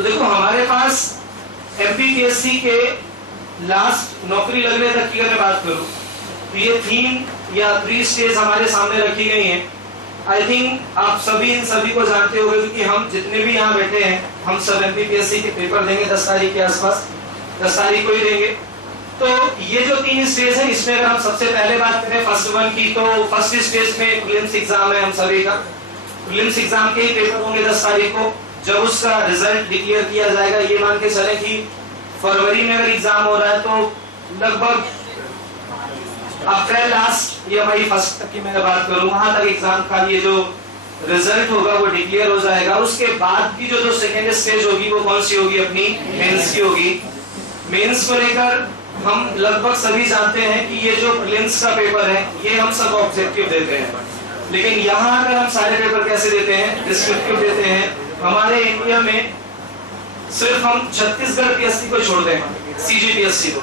तो देखो हमारे पास एमपीपीएससी के लास्ट नौकरी लगने तक की अगर मैं बात करूं तो ये 3 या 3 स्टेज हमारे सामने रखी गई हैं। आई थिंक आप सभी इन सभी को जानते होंगे, क्योंकि हम जितने भी यहाँ बैठे हैं हम सब एमपीपीएससी के पेपर देंगे 10 तारीख के आसपास, 10 तारीख को ही देंगे। तो ये जो 3 स्टेज है, इसमें अगर हम सबसे पहले बात करें फर्स्ट वन की, तो फर्स्ट स्टेज में प्रीलिम्स एग्जाम है हम सभी का। प्रीलिम्स एग्जाम के ही पेपर होंगे 10 तारीख को। जब उसका रिजल्ट डिक्लेयर किया जाएगा, ये मान के चले कि फरवरी में अगर एग्जाम हो रहा है तो लगभग अप्रैल लास्ट या मई फर्स्ट तक की मैं बात करूं, वहां तक एग्जाम का ये जो रिजल्ट होगा वो डिक्लेयर हो जाएगा। उसके बाद की जो सेकेंड स्टेज होगी वो कौन सी होगी, अपनी मेंस की होगी। मेंस को लेकर हम लगभग सभी जानते हैं कि ये जो प्रीलिम्स का पेपर है ये हम सब ऑब्जेक्टिव देते हैं, लेकिन यहाँ अगर हम सारे पेपर कैसे देते हैं, डिस्क्रिप्टिव देते हैं। हमारे इंडिया में सिर्फ हम छत्तीसगढ़ पीएससी को छोड़ते हैं, सीजीपीएससी को,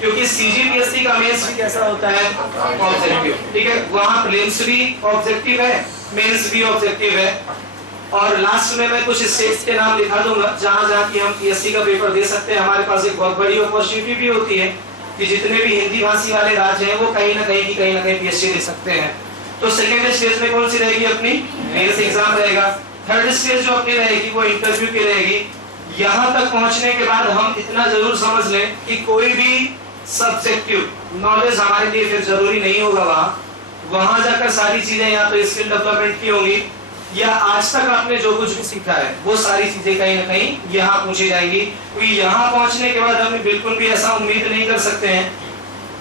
क्योंकि सीजीपीएससी का मेंस भी कैसा होता है, ऑब्जेक्टिव। ठीक है, वहाँ प्रीलिम्स भी ऑब्जेक्टिव है, मेंस भी ऑब्जेक्टिव है। और लास्ट में मैं कुछ स्टेट्स के नाम लिखा दूंगा जहां जहां की हम पीएससी का पेपर दे सकते हैं। हमारे पास एक बहुत बड़ी अपॉर्चुनिटी भी होती है कि जितने भी हिंदी भाषी वाले राज्य हैं वो कहीं ना कहीं पीएससी दे सकते हैं। तो सेकेंड स्टेज में कौन सी रहेगी, अपनी मेंस एग्जाम रहेगा। थर्ड स्टेज जो अपनी रहेगी वो इंटरव्यू की रहेगी। यहाँ तक पहुंचने के बाद हम इतना जरूर समझ लें कि कोई भी सब्जेक्टिव नॉलेज हमारे लिए फिर जरूरी नहीं होगा। वहां जाकर सारी चीजें या तो स्किल डेवलपमेंट की होंगी या आज तक आपने जो कुछ भी सीखा है वो सारी चीजें कहीं ना कहीं यहाँ पूछी जाएंगी। क्योंकि यहाँ पहुंचने के बाद हमें बिल्कुल भी ऐसा उम्मीद नहीं कर सकते हैं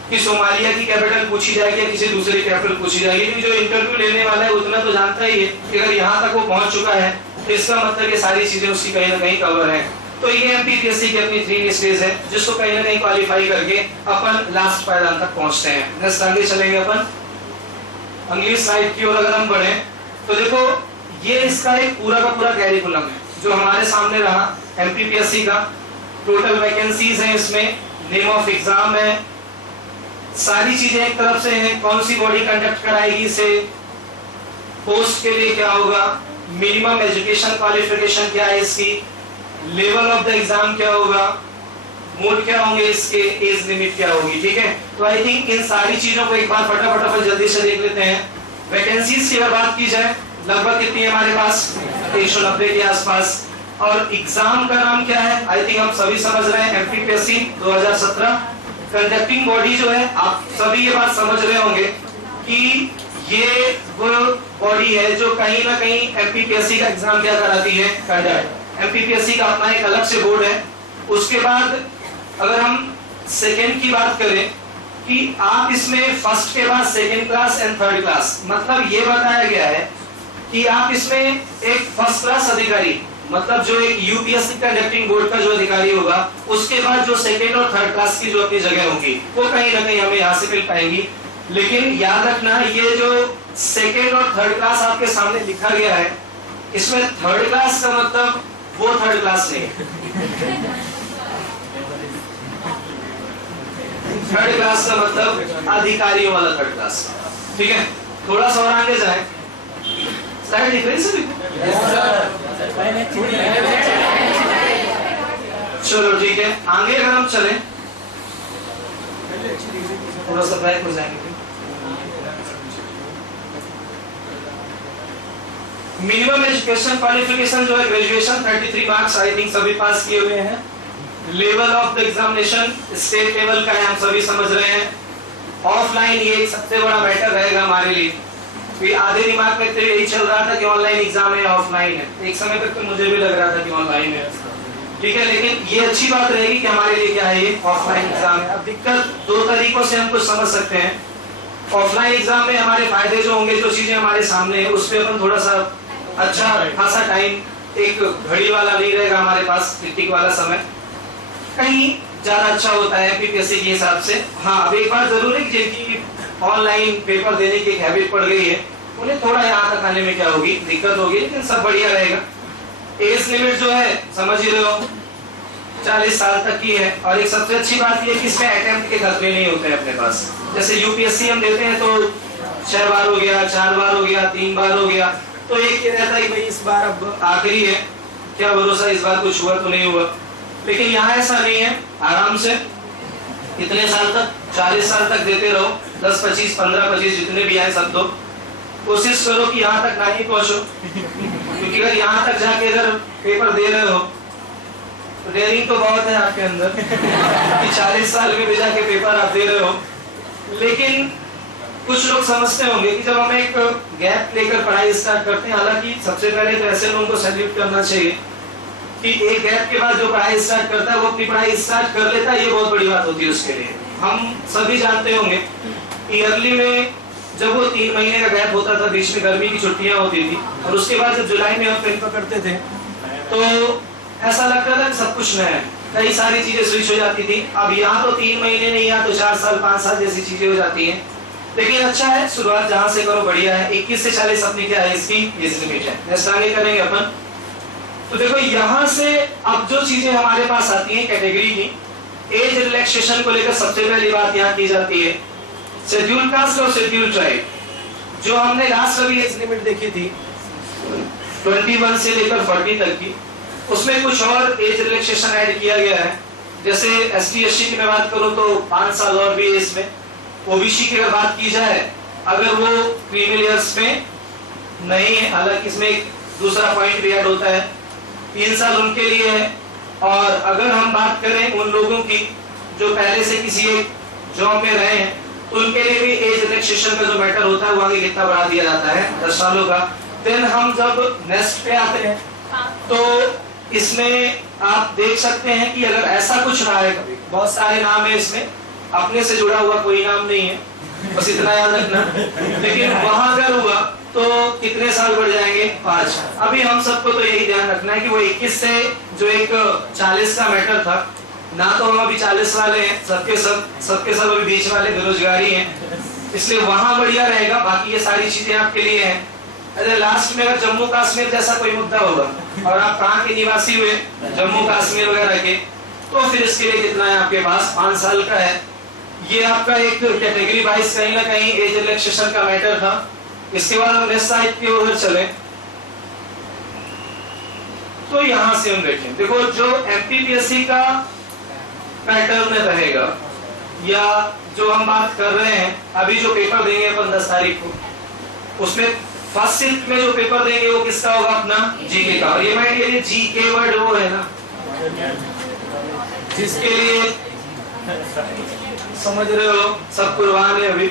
कि सोमालिया की कैपिटल पूछी जाएगी या किसी दूसरे कैपिटल पूछी जाएगी, क्योंकि जो इंटरव्यू लेने वाला है उतना तो जानता ही है कि अगर यहाँ तक वो पहुंच चुका है तो इसका मतलब ये सारी चीजें उसकी कहीं ना कहीं कवर है। तो ये एमपीपीएससी की अपनी 3 स्टेज है जिसको कहीं ना कहीं क्वालिफाई करके अपन लास्ट पायदान तक पहुंचते हैं। नेक्स्ट आगे चलेंगे अपन इंग्लिश साइड की ओर अगर हम बढ़े तो देखो ये इसका एक पूरा का पूरा कैरिकुलम है जो हमारे सामने रहा एमपीपीएससी का। टोटल वैकेंसीज हैं इसमें, नेम ऑफ एग्जाम है, सारी चीजें एक तरफ से हैं, कौन सी बॉडी कंडक्ट कराएगी इसे, पोस्ट के लिए क्या होगा, मिनिमम एजुकेशन क्वालिफिकेशन क्या है इसकी, लेवल ऑफ द एग्जाम क्या होगा, मोड क्या होंगे इसके, एज लिमिट क्या होगी। ठीक है, तो आई थिंक इन सारी चीजों को एक बार फटाफट जल्दी से देख लेते हैं। वैकेंसीज की अगर बात की जाए लगभग कितनी है हमारे पास, 190 के आसपास। और एग्जाम का नाम क्या है, आई थिंक हम सभी समझ रहे हैं, एमपीपीएससी 2017। कंडक्टिंग बॉडी जो है आप सभी ये बात समझ रहे होंगे कि ये वो बॉडी है जो कहीं ना कहीं एमपीपीएससी का एग्जाम क्या कराती है, कंडक्ट। एमपीपीएससी का अपना एक अलग से बोर्ड है। उसके बाद अगर हम सेकेंड की बात करें कि आप इसमें फर्स्ट के बाद second class and third class, मतलब ये बताया गया है कि आप इसमें एक फर्स्ट क्लास अधिकारी, मतलब जो एक यूपीएससी कंडक्टिंग बोर्ड का जो अधिकारी होगा, उसके बाद जो सेकेंड और थर्ड क्लास की जो अपनी जगह होगी वो कहीं ना कहीं हमें यहाँ से मिल पाएंगी। लेकिन याद रखना ये जो सेकेंड और थर्ड क्लास आपके सामने लिखा गया है, इसमें थर्ड क्लास का मतलब वो थर्ड क्लास नहीं, थर्ड क्लास का मतलब अधिकारियों वाला थर्ड क्लास। ठीक है, थोड़ा सा और आगे जाए, स्लाइड दिख रही है? चलो ठीक है, आगे अगर हम चलें थोड़ा सा बैक हो जाएंगे। मिनिमम एजुकेशन क्वालिफिकेशन जो है ग्रेजुएशन 33 मार्क्स आई थिंक सभी पास किए हुए हैं। Level of the examination state level का है, हम सभी समझ रहे हैं। ऑफलाइन ये एक सबसे बड़ा मैटर रहेगा हमारे लिए। आधे दिमाग में तो यही चल रहा था कि ऑनलाइन एग्जाम है, ऑफलाइन है। एक समय तक तो मुझे भी लग रहा था कि ऑनलाइन है, ठीक है, लेकिन ये अच्छी बात रहेगी कि हमारे लिए क्या है, ये ऑफलाइन एग्जाम है। अब दिक्कत 2 तरीकों से हम कुछ समझ सकते हैं। ऑफलाइन एग्जाम में हमारे फायदे जो होंगे, जो चीजें हमारे सामने है, उस पर अपन थोड़ा सा अच्छा खासा टाइम, एक घड़ी वाला नहीं रहेगा हमारे पास, टिक वाला समय कहीं ज्यादा अच्छा होता है एमपीपीएससी के हिसाब से। हाँ, अब एक बात जरूर है कि जिनकी ऑनलाइन पेपर देने की एक हैबिट पड़ गई है, उन्हें थोड़ा यहाँ तक आने में क्या होगी, दिक्कत होगी, लेकिन सब बढ़िया रहेगा। एज लिमिट जो है समझ ही रहे हो 40 साल तक की है। और एक सबसे अच्छी बात ये कि इसमें अटेम्प्ट के खतरे नहीं होते हैं अपने पास। जैसे यूपीएससी हम देते हैं तो 6 बार हो गया, 4 बार हो गया, 3 बार हो गया, तो एक ये रहता है कि भाई इस बार अब आखिरी है क्या भरोसा इस बार कुछ हुआ तो नहीं हुआ। लेकिन यहाँ ऐसा नहीं है, आराम से इतने साल तक 40 साल तक देते रहो, 10 25 15 25 जितने भी आए सब दो। कोशिश करो कि यहाँ तक ना ही पहुंचो, क्योंकि अगर यहाँ तक जाके अगर पेपर दे रहे हो तो डेयरिंग तो बहुत है आपके अंदर कि 40 साल में भी जाके पेपर आप दे रहे हो। लेकिन कुछ लोग समझते होंगे कि जब हम एक गैप लेकर पढ़ाई स्टार्ट करते हैं, हालांकि सबसे पहले तो ऐसे लोगों को सैल्यूट करना चाहिए कि एक गैप के बाद जो पढ़ाई स्टार्ट करता है वो अपनी पढ़ाई स्टार्ट कर लेता है, ये बहुत बड़ी बात होती है उसके लिए। हम सभी जानते होंगे ईयरली में जब वो 3 महीने का गैप होता था, बीच में गर्मी की छुट्टियां होती थी, और उसके बाद जब जुलाई में हम पेन पकड़ते थे तो ऐसा लगता था कि सब कुछ नया है, कई सारी चीजें स्विच हो जाती थी। अब यहाँ तो 3 महीने नहीं, यहाँ तो 4 साल 5 साल जैसी चीजें हो जाती हैं। लेकिन अच्छा है, शुरुआत जहां से करो बढ़िया है। 21 से 40 अपनी क्या है, इसकी एज लिमिट है। नेक्स्ट आगे करेंगे अपन। तो देखो यहाँ से अब जो चीजें हमारे पास आती हैं कैटेगरी की, एज रिलैक्सेशन को लेकर सबसे पहली बात यहाँ की जाती है शेड्यूल कास्ट और शेड्यूल ट्राइब। जो हमने लास्ट अभी एज लिमिट देखी थी 21 से लेकर 40 तक की, उसमें कुछ और एज रिलैक्सेशन ऐड किया गया है। जैसे ST SC की मैं बात करूं तो 5 साल और भी एज में। ओबीसी की अगर बात की जाए, अगर वो क्रीमी ईयर्स में नहीं है, हालांकि इसमें एक दूसरा पॉइंट भी ऐड होता है, 3 साल उनके लिए है। और अगर हम बात करें उन लोगों की जो पहले से किसी एक जॉब में रहे हैं, तो उनके लिए भी एज रिलैक्सेशन का जो मैटर होता है वो आगे कितना बढ़ा दिया जाता है, 10 सालों का। देन हम जब नेक्स्ट पे आते हैं तो इसमें आप देख सकते हैं कि अगर ऐसा कुछ रहा है, कभी बहुत सारे नाम है इसमें, अपने से जुड़ा हुआ कोई नाम नहीं है, बस इतना याद रखना। लेकिन वहां अगर हुआ तो कितने साल बढ़ जाएंगे, 5। अभी हम सबको तो यही ध्यान रखना है कि वो 21 से जो एक 40 का मैटर था ना, तो हम अभी 40 वाले हैं, सबके सब अभी बीच वाले बेरोजगारी हैं, इसलिए वहां बढ़िया रहेगा। बाकी ये सारी चीजें आपके लिए हैं। अरे लास्ट में अगर जम्मू कश्मीर जैसा कोई मुद्दा होगा और आप कहाँ के निवासी हुए, जम्मू कश्मीर वगैरह के, तो फिर इसके लिए कितना है आपके पास, 5 साल का है। ये आपका एक कैटेगरी वाइज कहीं ना कहीं एज रिलैक्सेशन का मैटर था। इसके बाद हम नेक्स्ट साइड की ओर चले तो यहाँ से हम देखें, देखो जो MPPSC का पैटर्न रहेगा, या जो हम बात कर रहे हैं अभी जो पेपर देंगे अपन 10 तारीख को, उसमें फर्स्ट शिफ्ट में जो पेपर देंगे वो किसका होगा, अपना जीके का। और ये मैं के लिए जीके वर्ड वो है ना जिसके लिए समझ रहे हो सब कुर्बान है। अभी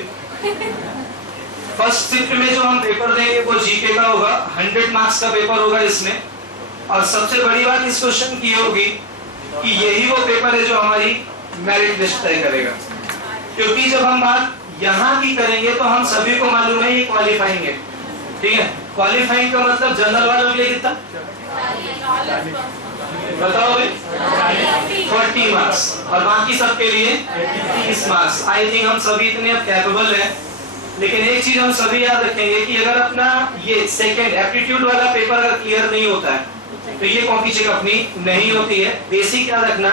फर्स्ट शिफ्ट में जो हम पेपर देंगे वो जीके का होगा, 100 मार्क्स का पेपर होगा इसमें। और सबसे बड़ी बात इस क्वेश्चन की होगी कि यही वो पेपर है जो हमारी मेरिट लिस्ट तय करेगा। क्योंकि जब हम बात यहाँ की करेंगे तो हम सभी को मालूम है ये क्वालिफाइंग है, ठीक है। क्वालिफाइंग का मतलब जनरल वालों के लिए कितना बताओ, 40 मार्क्स, और बाकी सबके लिए 30 मार्क्स। आई थिंक हम सभी इतने कैपेबल हैं। लेकिन एक चीज हम सभी याद रखेंगे कि अगर अपना ये सेकंड एप्टीट्यूड वाला पेपर अगर क्लियर नहीं होता है तो ये कॉपी चेक अपनी नहीं होती है। बेसिक याद रखना,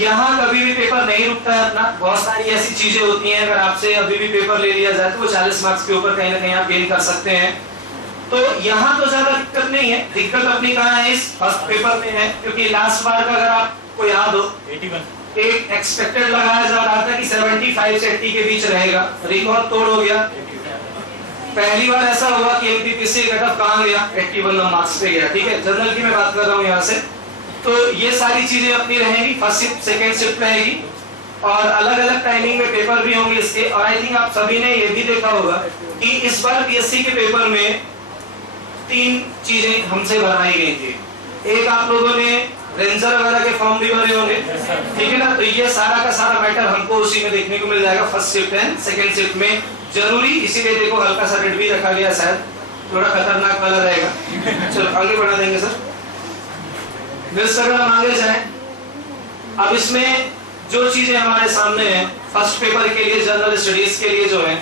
यहाँ कभी भी पेपर नहीं रुकता है अपना। बहुत सारी ऐसी चीजें होती हैं, अगर आपसे अभी भी पेपर ले लिया जाए तो वो 40 मार्क्स के ऊपर कहीं ना कहीं आप गेन कर सकते हैं। तो यहाँ तो ज्यादा दिक्कत नहीं है। दिक्कत अपनी कहाँ है, इस फर्स्ट पेपर में है। क्योंकि लास्ट बार का अगर आपको याद हो 81 एक एक्सपेक्टेड लगाया जा रहा था कि 75 से 80 के बीच रहेगा, रिकॉर्ड तोड़ हो गया। पहली बार ऐसा हुआ कि MPPSC कट ऑफ कहाँ गया, 81 मार्क्स पे गया, ठीक है। जनरल की मैं बात कर रहा हूँ यहाँ से। तो ये सारी चीजें अपनी रहेंगी, फर्स्ट शिफ्ट सेकेंड शिफ्ट रहेगी, और अलग अलग टाइमिंग में पेपर भी होंगे इसके। और आई थिंक आप सभी ने ये भी देखा होगा कि इस बार PSC के पेपर में 3 चीजें हमसे भरवाई गई थी। एक, आप लोगों ने रेंजर वगैरह के फॉर्म भी भरे होंगे, ठीक है ना। तो ये सारा का सारा मैटर हमको उसी में देखने को मिल जाएगा, first shift and second shift में जरूरी। इसीलिए देखो हल्का सा रेड भी रखा गया, शायद थोड़ा खतरनाक कलर रहेगा। चलो आगे बढ़ा देंगे सर। नेक्स्ट अगर हम आगे जाएं, अब इसमें जो चीजें हमारे सामने हैं फर्स्ट पेपर के लिए, जनरल स्टडीज के लिए जो है,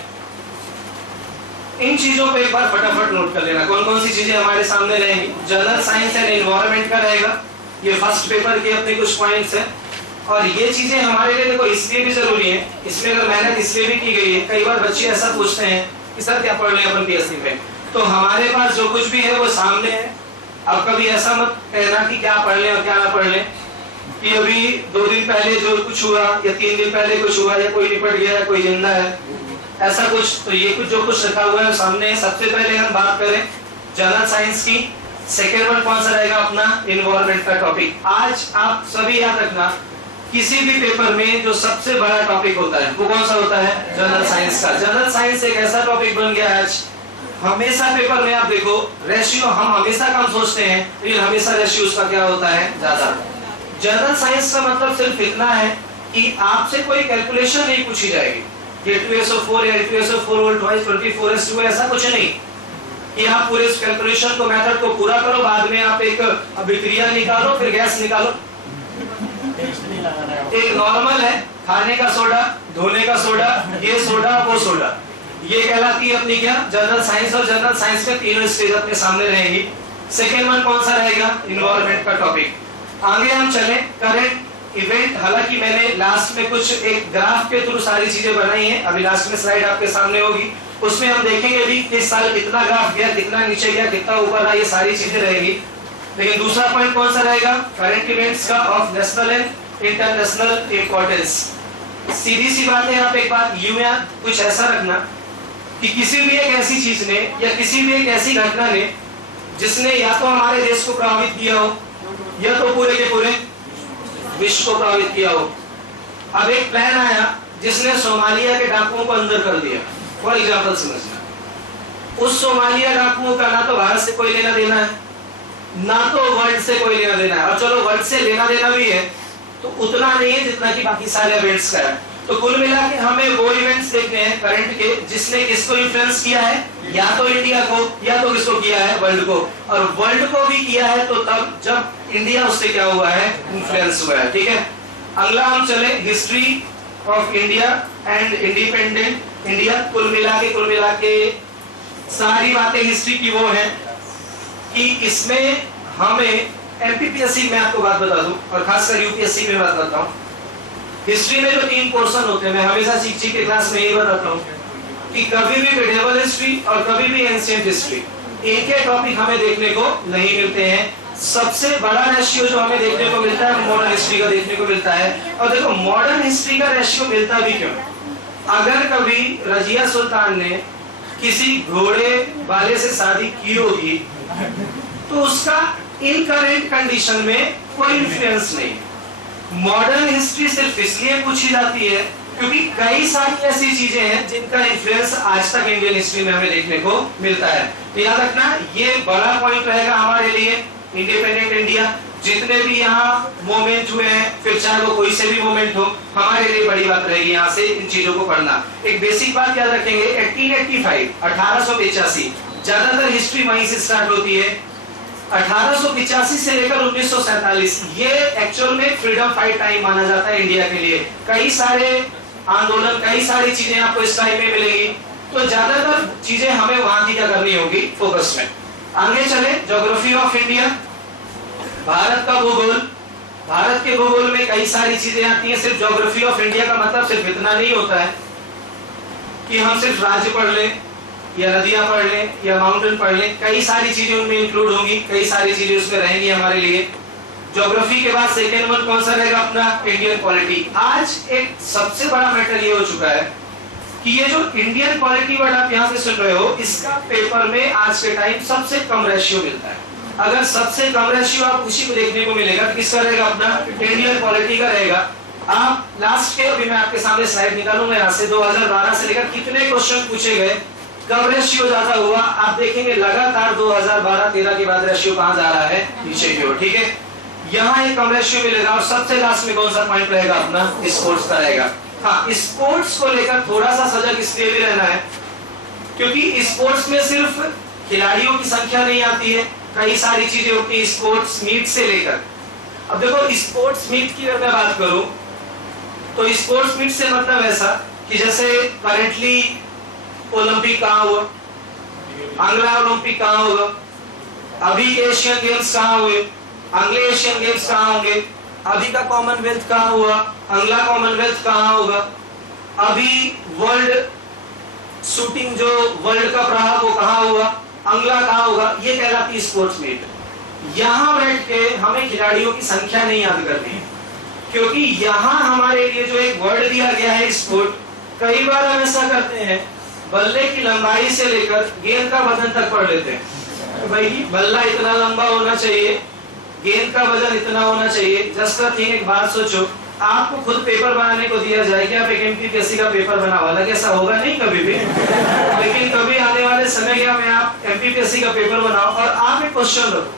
इन चीजों पे एक बार फटाफट नोट कर लेना कौन कौन सी चीजें हमारे सामने रहेंगी। जनरल साइंस एंड एनवायरनमेंट का रहेगा, ये फर्स्ट पेपर के अपने कुछ पॉइंट्स हैं। और ये चीजें हमारे लिए देखो इसलिए भी जरूरी है, इसमें अगर मेहनत इसलिए भी की गई है। कई बार बच्चे ऐसा पूछते हैं कि सर क्या पढ़ लें अपन PSC में, तो हमारे पास जो कुछ भी है वो सामने है। अब कभी ऐसा मत कहना कि क्या पढ़ लें और क्या ना पढ़ लें, कि अभी 2 दिन पहले जो कुछ हुआ या 3 दिन पहले कुछ हुआ या कोई निपट गया या कोई जिंदा है, ऐसा कुछ। तो ये कुछ जो कुछ रखा हुआ है सामने, सबसे पहले हम बात करें जनरल साइंस की। सेकेंड वन कौन सा रहेगा अपना? इन्वायरमेंट का टॉपिक। आज आप सभी याद रखना, किसी भी पेपर में जो सबसे बड़ा टॉपिक होता है वो कौन सा होता है? जनरल साइंस का। जनरल साइंस एक ऐसा टॉपिक बन गया है आज, हमेशा पेपर में आप देखो रेशियो, हम हमेशा कम सोचते हैं लेकिन हमेशा रेशियो उसका क्या होता है? ज्यादा। जनरल साइंस का मतलब सिर्फ इतना है कि आपसे कोई कैलकुलेशन नहीं पूछी जाएगी, K2SO4 या K2SO4 वोल्ट वाइज 24S2 ऐसा कुछ नहीं कि आप पूरे इस कैलकुलेशन को, मेथड को पूरा करो, बाद में आप एक अभिक्रिया निकालो, फिर गैस निकालो। एक नॉर्मल है, खाने का सोडा, धोने का सोडा, ये सोडा वो सोडा, ये कहलाती है अपनी क्या? General science. और जनरल साइंस में तीनों स्टेज अपने सामने रहेंगी। सेकेंड वन कौन सा रहेगा? इन्वायरमेंट का टॉपिक। आगे हम चले करंट इवेंट। हालांकि मैंने लास्ट में कुछ एक ग्राफ के थ्रू सारी चीजें बनाई हैं, अभी लास्ट में स्लाइड आपके सामने होगी, उसमें हम देखेंगे भी इस साल कितना ग्राफ गया, कितना नीचे गया, कितना ऊपर आया, ये सारी चीजें रहेगी। लेकिन दूसरा पॉइंट कौन सा रहेगा? करंट इवेंट्स का of national and international importance. सीधी सी बात है, आप एक बात यूं याद कुछ ऐसा रखना कि किसी भी एक ऐसी चीज ने या किसी भी एक ऐसी घटना ने जिसने या तो हमारे देश को प्रभावित किया हो या तो पूरे के पूरे विश्व को प्रभावित किया हो। अब एक प्लान आया जिसने सोमालिया के डाकुओं को अंदर कर दिया, फॉर एग्जाम्पल समझना। उस सोमालिया डाकुओं का ना तो भारत से कोई लेना देना है, ना तो वर्ल्ड से कोई लेना देना है, और चलो वर्ल्ड से लेना देना भी है तो उतना नहीं है जितना कि बाकी सारे इवेंट्स का है। तो कुल मिला के हमें वो इवेंट्स देखने हैं करंट के जिसने किसको इन्फ्लुएंस किया है, या तो इंडिया को या तो किसको किया है? वर्ल्ड को। और वर्ल्ड को भी किया है तो तब जब इंडिया उससे क्या हुआ है? इन्फ्लुएंस हुआ है। ठीक है, अगला हम चले history of India and independent India. कुल मिला के सारी बातें हिस्ट्री की वो है कि इसमें हमें एमपीपीएससी में आपको बात बता दूं और खासकर यूपीएससी में बात बताऊं, हिस्ट्री में जो 3 पोर्शन होते हैं, मैं हमेशा शिक्षी के क्लास में ये बताता हूँ कि कभी भी मिडिएवल हिस्ट्री और कभी भी एंशिएंट हिस्ट्री, एक ही टॉपिक हमें देखने को नहीं मिलते हैं। सबसे बड़ा रेशियो जो हमें देखने को मिलता है मॉडर्न हिस्ट्री का देखने को मिलता है। और देखो मॉडर्न हिस्ट्री का रेशियो मिलता भी क्यों? अगर कभी रजिया सुल्तान ने किसी घोड़े वाले से शादी की होगी तो उसका इन करेंट कंडीशन में कोई इन्फ्लुएंस नहीं। मॉडर्न हिस्ट्री सिर्फ इसलिए पूछी जाती है क्योंकि कई सारी ऐसी चीजें हैं जिनका इन्फ्लुएंस आज तक इंडियन हिस्ट्री में हमें देखने को मिलता है। तो याद रखना ये बड़ा पॉइंट रहेगा हमारे लिए। इंडिपेंडेंट इंडिया, जितने भी यहाँ मूवमेंट हुए हैं, फिर चाहे वो कोई से भी मूवमेंट हो, हमारे लिए बड़ी बात रहेगी यहाँ से इन चीजों को पढ़ना। एक बेसिक बात याद रखेंगे, 1885 ज्यादातर हिस्ट्री वहीं से स्टार्ट होती है। 1885 से लेकर 1947 ये एक्चुअल में फ्रीडम फाइट टाइम माना जाता है इंडिया के लिए। कई सारे आंदोलन, कई सारी चीजें आपको इस टाइम में मिलेगी, तो ज्यादातर चीजें हमें वहां की क्या करनी होगी? फोकस में। आगे चले, ज्योग्राफी ऑफ इंडिया, भारत का भूगोल। भारत के भूगोल में कई सारी चीजें आती हैं। सिर्फ ज्योग्राफी ऑफ इंडिया का मतलब सिर्फ इतना नहीं होता है कि हम सिर्फ राज्य पढ़ लें या नदियां पढ़ लें या माउंटेन पढ़ लें, कई सारी चीजें उनमें इंक्लूड होंगी, कई सारी चीजें उसमें रहेंगी हमारे लिए। ज्योग्राफी के बाद सेकेंड वन कौन सा रहेगा अपना? Indian polity. आज एक सबसे बड़ा मैटर ये हो चुका है कि ये जो इंडियन पॉलिटी वर्ड आप यहाँ से सुन रहे हो, इसका पेपर में आज के टाइम सबसे कम रेशियो मिलता है। अगर सबसे कम रेशियो आप उसी को देखने को मिलेगा तो किसका रहेगा? अपना इंडियन पॉलिटी का रहेगा। आप लास्ट के, अभी मैं आपके सामने स्लाइड निकालूंगा यहाँ से, 2012 से लेकर कितने क्वेश्चन पूछे गए, कब रेशियो ज्यादा हुआ, आप देखेंगे लगातार 2012-13 के बाद रेशियो कहां जा रहा है? नीचे की ओर। ठीक है, यहाँ एक कम रेशियो मिलेगा। और सबसे लास्ट में कौन सा पॉइंट रहेगा अपना? स्पोर्ट्स का रहेगा। हाँ, स्पोर्ट्स को लेकर थोड़ा सा सजग इसलिए भी रहना है क्योंकि स्पोर्ट्स में सिर्फ खिलाड़ियों की संख्या नहीं आती है, कई सारी चीजें होती है स्पोर्ट्स मीट से लेकर। अब देखो स्पोर्ट्स मीट की अगर मैं बात करूं तो स्पोर्ट्स मीट से मतलब ऐसा कि जैसे करेंटली ओलंपिक कहाँ हुआ, अगला ओलंपिक कहाँ होगा, अभी एशियन गेम्स कहाँ हुए, अगले एशियन गेम्स कहाँ होंगे, अभी का कॉमनवेल्थ कहाँ हुआ, अगला कॉमनवेल्थ कहाँ होगा, अभी वर्ल्ड शूटिंग जो वर्ल्ड कप रहा वो कहाँ हुआ, अगला कहाँ होगा, ये कहलाती है स्पोर्ट्स मीट। यहाँ बैठ के हमें खिलाड़ियों की संख्या नहीं याद करनी है, क्योंकि यहाँ हमारे लिए जो एक वर्ड दिया गया है स्पोर्ट, कई बार हम ऐसा करते हैं बल्ले की लंबाई से लेकर गेंद का वजन तक पढ़ लेते हैं। भाई बल्ला इतना लंबा होना चाहिए, गेंद का वजन इतना होना चाहिए। जस्ट थिंक, एक बात सोचो, आपको खुद पेपर बनाने को दिया जाए कि आप एक एमपीपीएससी का पेपर बनाओ, हालांकि ऐसा होगा नहीं कभी भी, लेकिन कभी आने वाले समय में आप एमपीपीएससी का पेपर बनाओ और आप एक क्वेश्चन रखो,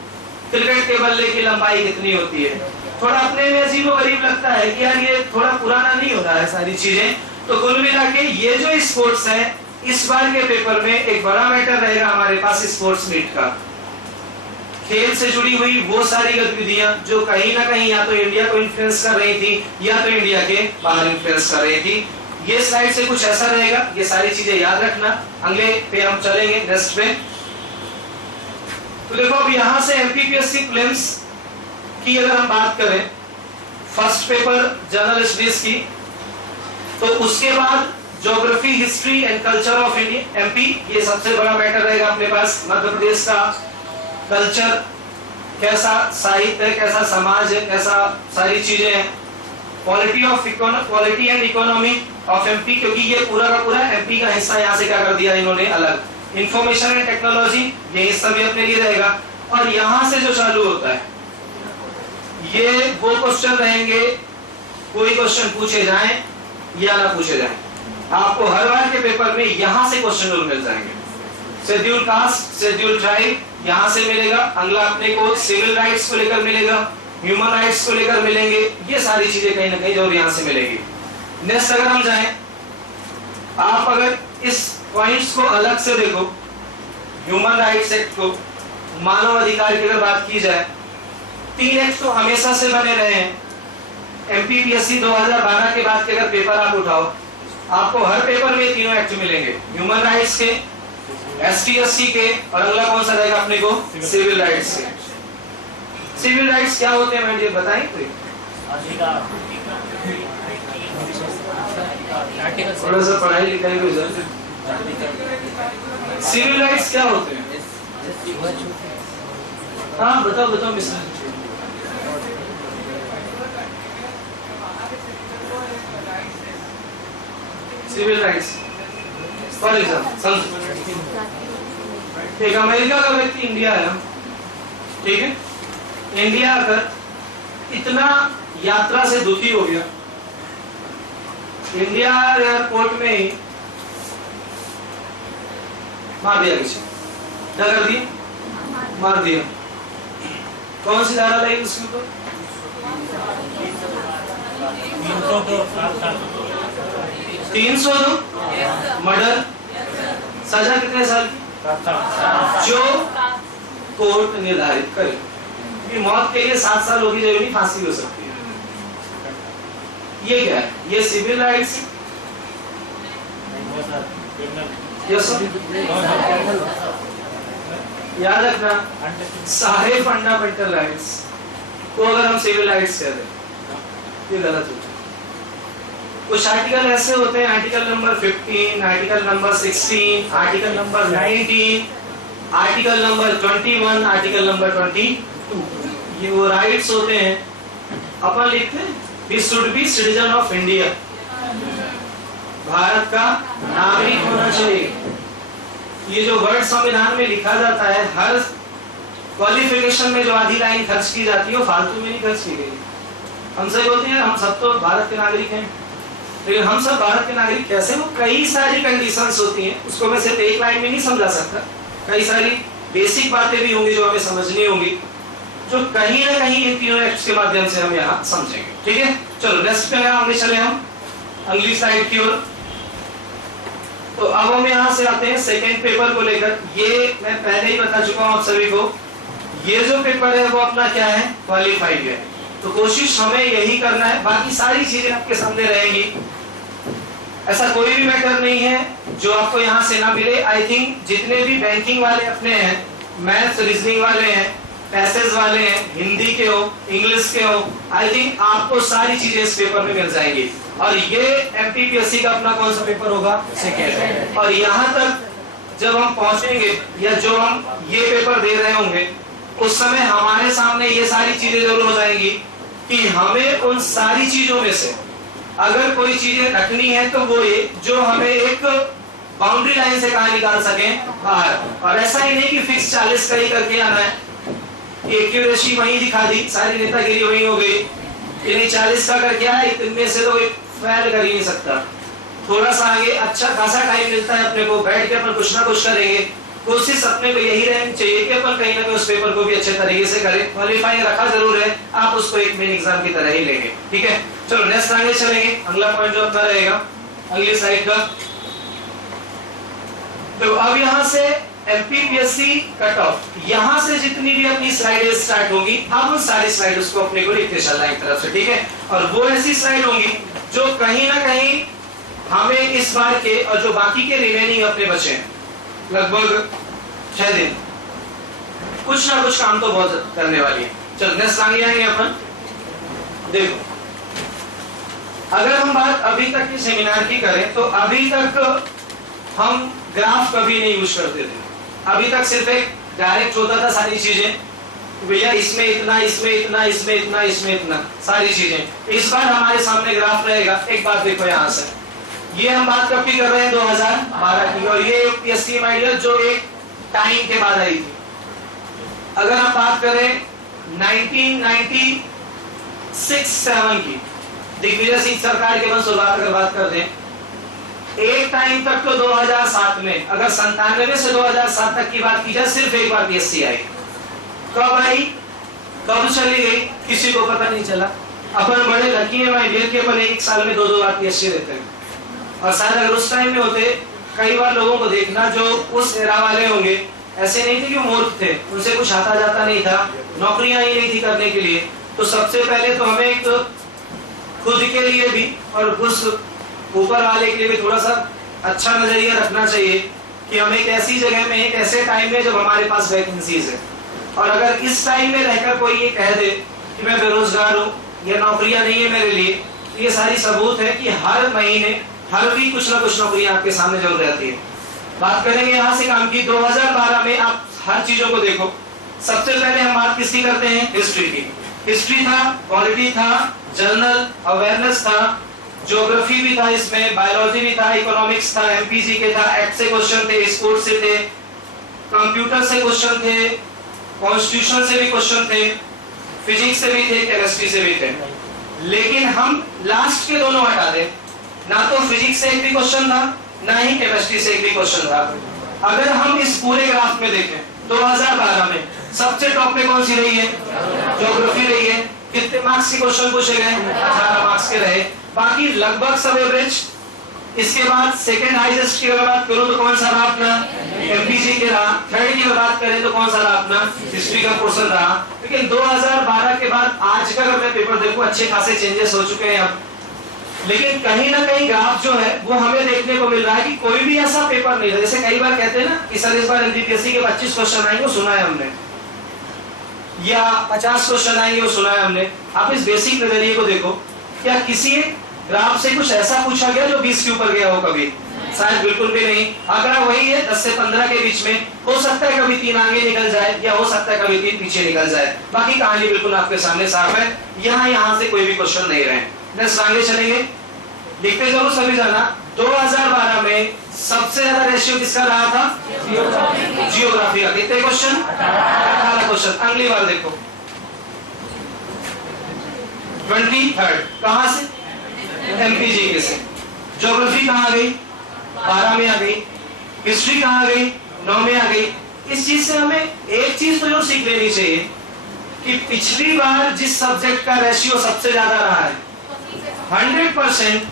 क्रिकेट के बल्ले की लंबाई कितनी होती है। थोड़ा अपने में अजीब और गरीब लगता है कि यार ये थोड़ा पुराना नहीं हो रहा है सारी चीजें। तो कुल मिला के ये जो स्पोर्ट्स है, इस बार के पेपर में एक बड़ा मैटर रहेगा हमारे पास स्पोर्ट्स मीट का। खेल से जुड़ी हुई वो सारी गतिविधियां जो कहीं ना कहीं या तो इंडिया को इन्फ्लुएंस कर रही थी या तो इंडिया के बाहर इन्फ्लुएंस कर रही थी। ये स्लाइड से कुछ ऐसा रहेगा, ये सारी चीजें याद रखना। अगले पे हम चलेंगे, नेक्स्ट पे। तो देखो अब यहां से एमपीपीएससी प्रीलिम्स की अगर हम बात करें, फर्स्ट पेपर जनरल स्टडीज की, तो उसके बाद geography, history and culture of India MP, ये सबसे बड़ा मैटर रहेगा अपने पास। मध्य प्रदेश का कल्चर कैसा, साहित्य कैसा, समाज है कैसा, सारी चीजें हैं। Quality and economy of MP, क्योंकि ये पूरा का पूरा एमपी का हिस्सा यहाँ से क्या कर दिया इन्होंने अलग। इंफॉर्मेशन एंड टेक्नोलॉजी, ये हिस्सा भी अपने लिए रहेगा। और यहाँ से जो चालू होता है, ये वो क्वेश्चन रहेंगे, कोई क्वेश्चन पूछे जाएं या ना पूछे जाएं, आपको हर बार के पेपर में यहाँ से क्वेश्चन मिल जाएंगे। शेड्यूल कास्ट, शेड्यूल ट्राइब यहाँ से मिलेगा। अगला अपने को सिविल राइट्स को लेकर मिलेगा, ह्यूमन राइट्स को लेकर मिलेंगे, ये सारी चीजें कहीं ना कहीं जो यहाँ से मिलेगी। नेक्स्ट अगर हम जाएं, आप अगर इस पॉइंट्स को अलग से देखो, ह्यूमन राइट्स एक्ट को, मानव अधिकार की अगर बात की जाए, 3 एक्ट तो हमेशा से बने रहे हैं। एमपीपीएससी 2012 के बाद के अगर पेपर आप उठाओ, आपको हर पेपर में तीनों एक्ट मिलेंगे, ह्यूमन राइट्स के, एसटीएससी के, और अगला कौन सा रहेगा अपने को, सिविल राइट्स के। सिविल राइट्स क्या होते हैं मैंने बताएं कोई? थोड़ा सा पढ़ाई लिखाई को जरूरत। सिविल राइट्स क्या होते हैं? हाँ बताओ बताओ mister. Civil rights for example, एक अमेरिका का व्यक्ति इंडिया आया, ठीक है, इंडिया आकर इतना यात्रा से दुखी हो गया, इंडिया एयरपोर्ट में ही मार दिया किसी, क्या कर दिया? मार दिया। कौन सी धारा लगी उसके ऊपर? 302 मर्डर, सजा कितने साल की? जो कोर्ट निर्धारित करे। कि मौत के लिए 7 साल होगी, जरूरी फांसी हो सकती है। ये क्या है? ये सिविल राइट्स। यस याद रखना, सारे फंडामेंटल राइट्स को अगर हम सिविल राइट्स कह रहे, ये गलत होता है। कुछ आर्टिकल ऐसे होते हैं, article number 15, article number 16, article number 19, article number 21, article number 22, ये वो राइट्स होते हैं। अपन लिखते हैं we should be citizen of India, Bharat का नागरिक होना चाहिए। ये जो वर्ड संविधान में लिखा जाता है, हर क्वालिफिकेशन में जो आधी लाइन खर्च की जाती है वो फालतू में नहीं खर्च की गई। हम सब बोलते हैं हम सब तो भारत के नागरिक हैं, लेकिन हम सब भारत के नागरिक कैसे? वो कई सारी कंडीशंस होती हैं, उसको मैं सिर्फ एक लाइन में नहीं समझा सकता। कई सारी बेसिक बातें भी होंगी जो हमें समझनी होंगी, जो कहीं ना कहीं इन तीनों एक्ट्स के माध्यम से हम यहाँ समझेंगे। ठीक है, चलो नेक्स्ट पे आगे चले हम अगली स्लाइड की ओर। तो अब हम यहाँ से आते हैं सेकेंड पेपर को लेकर। ये मैं पहले ही बता चुका हूँ आप सभी को, ये जो पेपर है वो अपना क्या है, क्वालिफाइड है। तो कोशिश हमें यही करना है, बाकी सारी चीजें आपके सामने रहेंगी। ऐसा कोई भी मैटर नहीं है जो आपको यहाँ से ना मिले। आई थिंक जितने भी बैंकिंग वाले अपने हैं, मैथ्स रीजनिंग वाले हैं, पैसेज वाले हैं, हिंदी के हो, इंग्लिश के हो, आई थिंक आपको सारी चीजें इस पेपर में मिल जाएंगी। और ये एमपीपीएससी का अपना कौन सा पेपर होगा, सेकेंड। और यहाँ तक जब हम पहुंचेंगे या जो हम ये पेपर दे रहे होंगे, उस समय हमारे सामने ये सारी चीजें जरूर हो जाएंगी कि हमें उन सारी चीजों में से अगर कोई चीजें रखनी है तो वो ये जो हमें एक बाउंड्री लाइन से कहा निकाल सके बाहर। और ऐसा ही नहीं कि फिक्स 40 का ही करके आना है, एक्यूरेसी वहीं दिखा दी, सारी नेतागिरी वहीं हो गई, यानी 40 का करके आया, इतने से तो फैल कर ही नहीं सकता। थोड़ा सा आगे अच्छा खासा टाइम मिलता है अपने को, बैठ के अपन कुछ ना कुछ करेंगे। कोशिश अपने को यही रहनी चाहिए कि अपन कहीं ना कहीं उस पेपर को भी अच्छे तरीके से करें। क्वालिफाइंग रखा जरूर है, आप उसको एक मेन एग्जाम की तरह ही लेंगे। ठीक है, चलो नेक्स्ट आगे चलेंगे। अगला पॉइंट जो अपना रहेगा अगली साइड का, तो अब यहाँ से एमपीपीएससी कट ऑफ, यहाँ से जितनी भी अपनी स्लाइडें स्टार्ट होगी, अब उन सारी स्लाइड उसको अपने को लिखते चलना एक तरफ से। ठीक है, और वो ऐसी स्लाइड होंगी जो कहीं ना कहीं हमें इस बार के और जो बाकी के रिमेनिंग अपने बचे हैं लगभग 6 दिन, कुछ ना कुछ काम तो बहुत करने वाली है। चलो नेक्स्ट आगे आएंगे अपन। देखो, अगर हम बात अभी तक के सेमिनार की करें तो अभी तक हम ग्राफ कभी नहीं यूज करते थे। अभी तक सिर्फ एक डायरेक्ट होता था सारी चीजें, भैया इसमें इतना, इसमें इतना, इसमें इतना, इसमें इतना, सारी चीजें। इस बार हमारे सामने ग्राफ रहेगा। एक बात देखो, यहाँ से ये हम बात कब की कर रहे हैं, 2012 की, और ये यूपीएससी आइडिया जो एक टाइम के बाद आई थी। अगर हम बात करें 1996-7 की, दिग्विजय सिंह सरकार के बाद शुरुआत कर बात करते हैं, एक टाइम तक तो 2007 में, अगर 97 से 2007 तक की बात की जाए, सिर्फ एक बार पीएससी आई। कब आई, कब चली गई, किसी को पता नहीं चला। अपन बड़े लकी है भाई डियर के अपन एक साल में 2-2 बार पीएससी देते हैं। और शायद अगर उस टाइम में होते, कई बार लोगों को देखना जो उस एरा वाले होंगे, ऐसे नहीं थे कि मूर्ख थे, उनसे कुछ आता जाता नहीं था, नौकरियां ही नहीं थी करने के लिए। तो सबसे पहले तो हमें एक खुद के लिए भी और उस ऊपर वाले के लिए भी थोड़ा सा अच्छा नजरिया रखना चाहिए कि हम एक ऐसी जगह में, एक ऐसे टाइम में जब हमारे पास वैकेंसीज है, और अगर इस टाइम में रहकर कोई ये कह दे कि मैं बेरोजगार हूँ या नौकरियां नहीं है मेरे लिए, ये सारी सबूत है कि हर महीने हर वीक कुछ ना कुछ नौकरियां आपके सामने जरूर रहती है। बात करेंगे यहाँ से काम की। 2012 में आप हर चीजों को देखो। सबसे पहले हम बात किसकी करते हैं, हिस्ट्री की। हिस्ट्री था, पॉलिटी था, जनरल अवेयरनेस था, ज्योग्राफी भी था, इसमें बायोलॉजी भी था, इकोनॉमिक्स था, एमपीजी के था, एक्ट से क्वेश्चन थे, स्पोर्ट्स से थे, कंप्यूटर से क्वेश्चन थे, कॉन्स्टिट्यूशन से भी क्वेश्चन थे, फिजिक्स से भी थे, केमिस्ट्री से भी थे। लेकिन हम लास्ट के दोनों हटा दें, ना तो फिजिक्स से एक भी क्वेश्चन था, ना ही केमिस्ट्री से एक भी क्वेश्चन था। अगर हम इस पूरे ग्राफ में देखें 2012 में सबसे टॉप पे कौन सी रही है, ज्योग्राफी रही है। कितने मार्क्स के क्वेश्चन पूछे गए, 18 मार्क्स के रहे, बाकी लगभग सब एवरेज। इसके बाद सेकंड हाईएस्ट की अगर बात करूं तो कौन सा रहा अपना, एमपीसी के रहा। थर्ड की बात करें तो कौन सा रहा अपना, हिस्ट्री का पोर्शन रहा। लेकिन 2012 के बाद आज का अगर मैं पेपर देखूं, अच्छे खासे चेंजेस हो चुके हैं अब। लेकिन कहीं ना कहीं ग्राफ जो है वो हमें देखने को मिल रहा है कि कोई भी ऐसा पेपर नहीं है, जैसे कई बार कहते हैं ना कि सर इस बार एमपीएससी के 25 क्वेश्चन आएंगे, वो सुना है हमने, या 50 क्वेश्चन आएंगे, वो सुना है हमने। आप इस बेसिक नजरिए को देखो, क्या किसी ग्राफ से कुछ ऐसा पूछा गया जो 20 के ऊपर गया हो कभी? शायद बिल्कुल भी नहीं। आंकड़ा वही है 10 से 15 के बीच में। हो सकता है कभी 3 आगे निकल जाए, या हो सकता है कभी 3 पीछे निकल जाए। बाकी कहानी बिल्कुल आपके सामने साफ है। यहाँ से कोई भी क्वेश्चन नहीं रहे। नेक्स्ट आगे चलेंगे, लिखते जरूर सभी जाना। 2012 में सबसे ज्यादा रेशियो किसका रहा था, जियोग्राफी का। कितने क्वेश्चन, 18 क्वेश्चन। अगली बार देखो 23rd कहां से, एमपीजी के से। ज्योग्राफी कहां गई, 12 में आ गई। हिस्ट्री कहां गई, 9 में आ गई। इस चीज से हमें एक चीज तो जरूर सीख लेनी चाहिए कि पिछली बार जिस सब्जेक्ट का रेशियो सबसे ज्यादा रहा है 100%,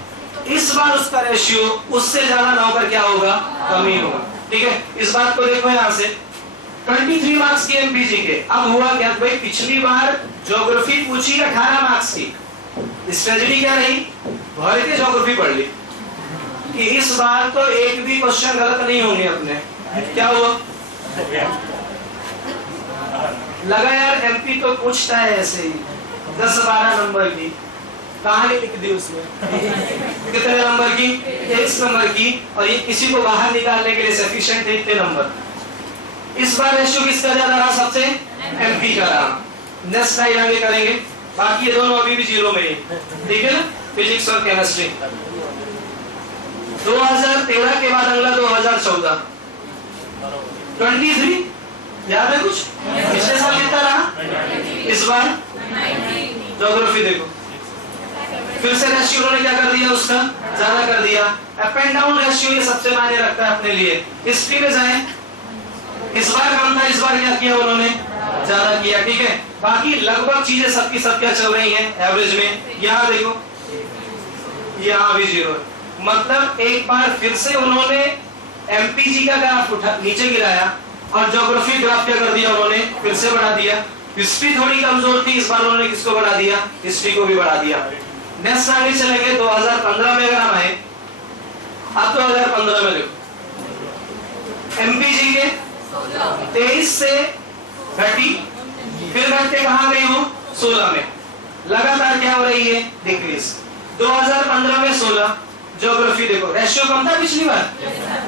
इस बार उसका रेशियो उससे ज्यादा ना होकर क्या होगा, कमी होगा। ठीक है, इस बात को देखो। यहाँ से 23 मार्क्स की एमपीजी के। अब हुआ क्या भाई, पिछली बार ज्योग्राफी पूछी 18 मार्क्स की। स्ट्रेटजी क्या रही, भर के ज्योग्राफी पढ़ ली कि इस बार तो एक भी क्वेश्चन गलत नहीं होंगे अपने। क्या हुआ, लगा यार एमपी तो पूछता है ऐसे ही 10-12 नंबर की, कहानी लिख दी उसमें कितने नंबर की, 23 नंबर की, और ये किसी को बाहर निकालने के लिए सफिशिएंट है इतने नंबर। इस बार रेशियो किसका ज्यादा रहा? सबसे एमपी का रहा। नेक्स्ट स्लाइड आगे करेंगे। बाकी ये दोनों अभी भी जीरो में ही, ठीक है ना, फिजिक्स और केमिस्ट्री। 2013 के बाद अगला 2014 23 याद है कुछ? पिछले साल कितना रहा? इस बार ज्योग्राफी देखो, फिर से रेशियो उन्होंने क्या कर दिया? उसका ज्यादा कर दिया। अप एंड डाउन रेशियो ये सबसे मायने रखता है अपने लिए। हिस्ट्री में जाए, इस बार कम था, इस बार क्या किया उन्होंने? ज्यादा किया, ठीक है। बाकी लगभग चीजें सबकी सब क्या चल रही हैं एवरेज में। यहाँ देखो, यहाँ भी जीरो, मतलब एक बार फिर से उन्होंने एमपीजी का ग्राफ उठा नीचे गिराया और ज्योग्राफी ग्राफ क्या कर दिया उन्होंने? फिर से बढ़ा दिया। हिस्ट्री थोड़ी कमजोर थी, इस बार उन्होंने किसको बढ़ा दिया? हिस्ट्री को भी बढ़ा दिया। नेक्स्ट आगे चलेंगे 2015 में अगर हम आए, अब 2015 में देखो एमपीजी के 23 से घटी, फिर घटते कहां गई वो? 16 में। लगातार क्या हो रही है? डिक्रीज। 2015 में 16। ज्योग्राफी देखो, रेशियो कम था पिछली बार,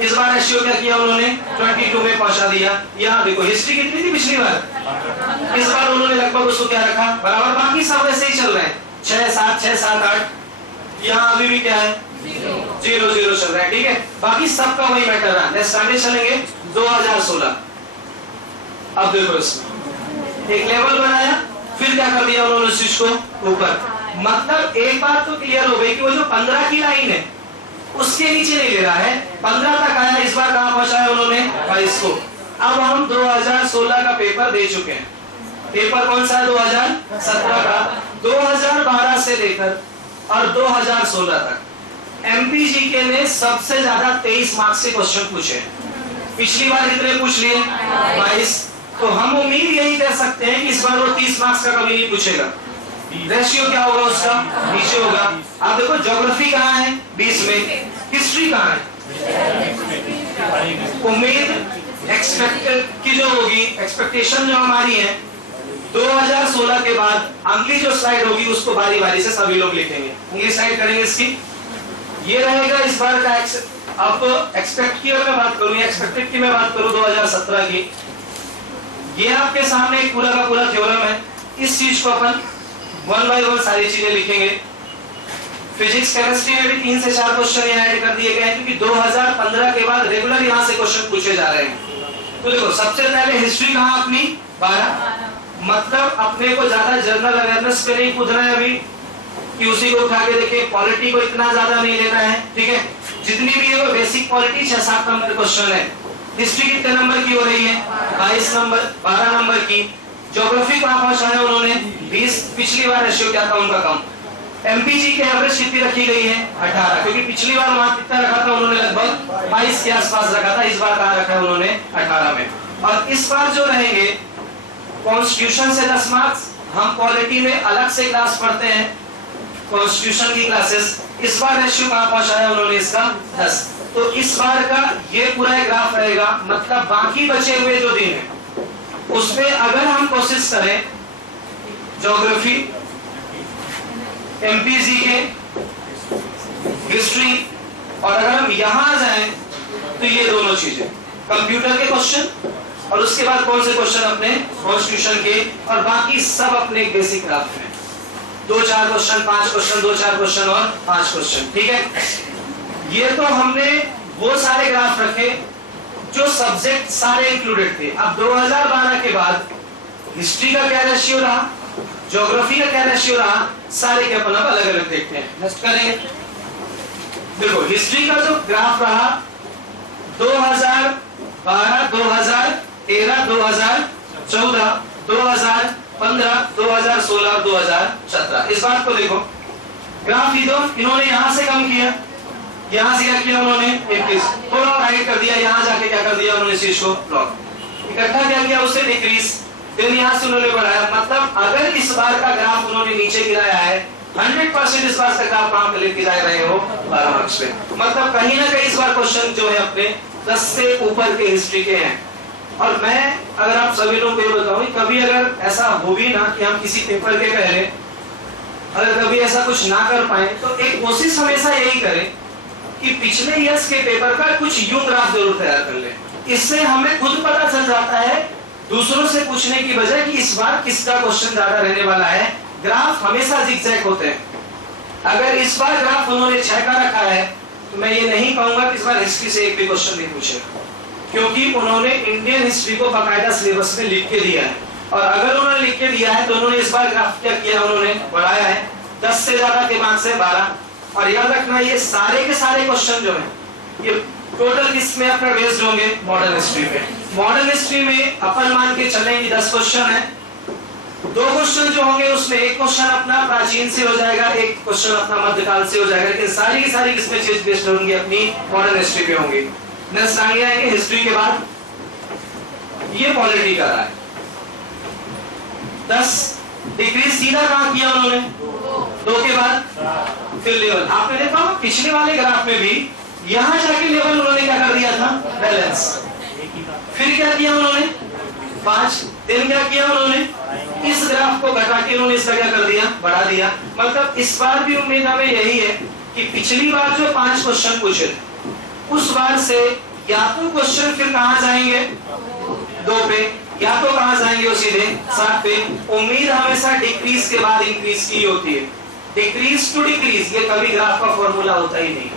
इस बार रेशियो क्या किया उन्होंने? 22 में पहुंचा दिया। यहाँ देखो हिस्ट्री कितनी थी पिछली बार, इस बार उन्होंने लगभग उसको क्या रखा? बराबर। बाकी सब वैसे ही चल रहे हैं, 6 7 6 7 8। यहाँ अभी भी क्या है? 0 0 चल रहा है, ठीक है। बाकी सबका वही मैटर है। नेक्स्ट आगे चलेंगे 2016। अब देखो इसमें एक लेवल बनाया, फिर क्या कर दिया उन्होंने? इस को ऊपर। मतलब एक बात तो क्लियर हो गई कि वो जो 15 की लाइन है उसके नीचे नहीं ले रहा है, 15 तक आया। इस बार कहां पहुंचाया उन्होंने? 22 को। अब हम 2016 का पेपर दे चुके हैं। पेपर कौन सा है? 2017 का। 2012 से लेकर और 2016 तक एमपीजीके ने सबसे ज्यादा 23 मार्क्स के क्वेश्चन पूछे। पिछली बार कितने पूछ लिए? 22। तो हम उम्मीद यही कर सकते हैं कि इस बार वो 30 मार्क्स का कभी नहीं पूछेगा। रेशियो क्या होगा उसका? नीचे होगा। आप देखो ज्योग्राफी कहाँ है? 20 में। हिस्ट्री कहाँ है? उम्मीद एक्सपेक्टेड की जो होगी, एक्सपेक्टेशन जो हमारी है 2016 के बाद अगली जो स्लाइड होगी उसको बारी बारी से सभी लोग लिखेंगे। अगली स्लाइड करेंगे इसकी, ये रहेगा इस बार का। अब एक्सपेक्ट की अगर मैं बात करूं या एक्सपेक्टेड की मैं बात करूं 2017 की, ये आपके सामने एक पूरा का पूरा थ्योरम है। इस चीज को अपन 1 बाय 1 सारी चीजें लिखेंगे। फिजिक्स केमिस्ट्री में भी 3 से 4 क्वेश्चन यहाँ ऐड कर दिए गए हैं क्योंकि 2015 के बाद रेगुलर यहाँ से क्वेश्चन पूछे जा रहे हैं। तो देखो सबसे पहले हिस्ट्री कहाँ अपनी? 12। मतलब अपने को ज्यादा जर्नल अवेयरनेस पे नहीं कूदना है अभी कि उसी को उठा के देखें। पॉलिटी को इतना ज्यादा नहीं लेना है, ठीक है। जितनी भी है वो बेसिक पॉलिटी 6-7 नंबर क्वेश्चन है। हिस्ट्री कितने नंबर की हो रही है? 22 नंबर, 12 नंबर की। ज्योग्राफी कहाँ पहुंचाया उन्होंने? 20। पिछली बार रेशियो क्या था उनका? कम। एमपीजी के एवरेज कितनी रखी गई है? 18, क्योंकि पिछली बार वहां कितना रखा था उन्होंने? लगभग 22 के आसपास रखा था। इस बार कहाँ रखा है उन्होंने? 18 में। और इस बार जो रहेंगे कॉन्स्टिट्यूशन से 10 मार्क्स। हम पॉलिटी में अलग से क्लास पढ़ते हैं, कॉन्स्टिट्यूशन की क्लासेस। इस बार रेशियो कहाँ पहुंचाया उन्होंने? इसका 10। तो इस बार का ये पूरा ग्राफ रहेगा। मतलब बाकी बचे हुए जो दिन है उसमें अगर हम कोशिश करें ज्योग्राफी, एमपीजी के, हिस्ट्री, और अगर हम यहां जाएं तो ये दोनों चीजें कंप्यूटर के क्वेश्चन और उसके बाद कौन से क्वेश्चन अपने कॉन्स्टिट्यूशन के, और बाकी सब अपने बेसिक ग्राफ में 2-4 क्वेश्चन, 5 क्वेश्चन, 2-4 क्वेश्चन और 5 क्वेश्चन, ठीक है। ये तो हमने वो सारे ग्राफ रखे जो सब्जेक्ट सारे इंक्लूडेड थे। अब 2012 के बाद हिस्ट्री का क्या रेशियो रहा, ज्योग्राफी का क्या रेशियो रहा, सारे के अपन अलग अलग देखते हैं। नेक्स्ट करेंगे। देखो हिस्ट्री का जो ग्राफ रहा 2012, 2013, 2014, 2015, 2016, 2017। इस बात को देखो, ग्राफ इन्होंने यहां से कम किया, यहां से क्या किया उन्होंने? 21, थोड़ा राइट कर दिया, यहां जाके क्या कर दिया उन्होंने? शीर्ष को ब्लॉक। इकट्ठा क्या किया उसे? डिक्रीज। फिर यहां से उन्होंने बढ़ाया। मतलब अगर इस बार का ग्राफ उन्होंने नीचे गिराया है 100% इस बार का ग्राफ कहां पे लेके जा रहे हो? 12 मार्क्स पे। मतलब कहीं ना कहीं इस बार क्वेश्चन जो है अपने 10 से ऊपर के हिस्ट्री के हैं। और मैं अगर आप सभी लोगों को ये बताऊं, कभी अगर ऐसा हो भी ना कि हम किसी पेपर के पहले अगर कभी ऐसा कुछ ना कर पाए तो एक कोशिश हमेशा यही करें कि पिछले ईयर्स के पेपर का कुछ यूं ग्राफ जरूर तैयार कर लें। इससे हमें खुद पता चल जाता है दूसरों से पूछने की बजाय कि इस बार किसका क्वेश्चन ज्यादा रहने वाला है। ग्राफ हमेशा जिगजैग होते हैं। अगर इस बार ग्राफ उन्होंने 6 का रखा है तो मैं ये नहीं कहूंगा कि इस बार हिस्ट्री से एक भी क्वेश्चन नहीं पूछेगा, क्योंकि उन्होंने इंडियन हिस्ट्री को बाकायदा सिलेबस में लिख के दिया है। और अगर उन्होंने लिख के दिया है तो उन्होंने इस बार ग्राफ क्या किया, उन्होंने बढ़ाया है 10 से ज्यादा के मार्क्स से 12। और याद रखना ये सारे के सारे क्वेश्चन जो है ये टोटल किस में अपना बेस्ड होंगे, मॉडर्न हिस्ट्री पे। मॉडर्न हिस्ट्री में अपन मान के चलेंगे 10 क्वेश्चन है, 2 क्वेश्चन जो होंगे उसमें एक क्वेश्चन अपना प्राचीन से हो जाएगा, एक क्वेश्चन अपना मध्यकाल से हो जाएगा, लेकिन सारी की सारी किसमें चीज बेस्ड होंगी, अपनी मॉडर्न हिस्ट्री पे होंगी। नेक्स्ट आगे आएंगे हिस्ट्री के बाद ये पॉलिटी का रहा है 10 डिग्री सीधा कहां किया उन्होंने, 2 के बाद फिर लेवल। आपने देखा पिछले वाले ग्राफ में भी यहां जाके लेवल उन्होंने क्या कर दिया था, बैलेंस। फिर क्या किया उन्होंने 5 दिन, क्या किया उन्होंने इस ग्राफ को घटा के उन्होंने इसका क्या कर दिया, बढ़ा दिया। मतलब इस बार भी उम्मीद हमें यही है कि पिछली बार जो 5 क्वेश्चन पूछे उस बार से या तो क्वेश्चन फिर कहां जाएंगे 2 पे, या तो कहां जाएंगे वो सीधे 7 पे। उम्मीद हमेशा डिक्रीज के बाद इंक्रीज की होती है, डिक्रीज टू डिक्रीज, ये कभी ग्राफ का फॉर्मूला होता ही नहीं।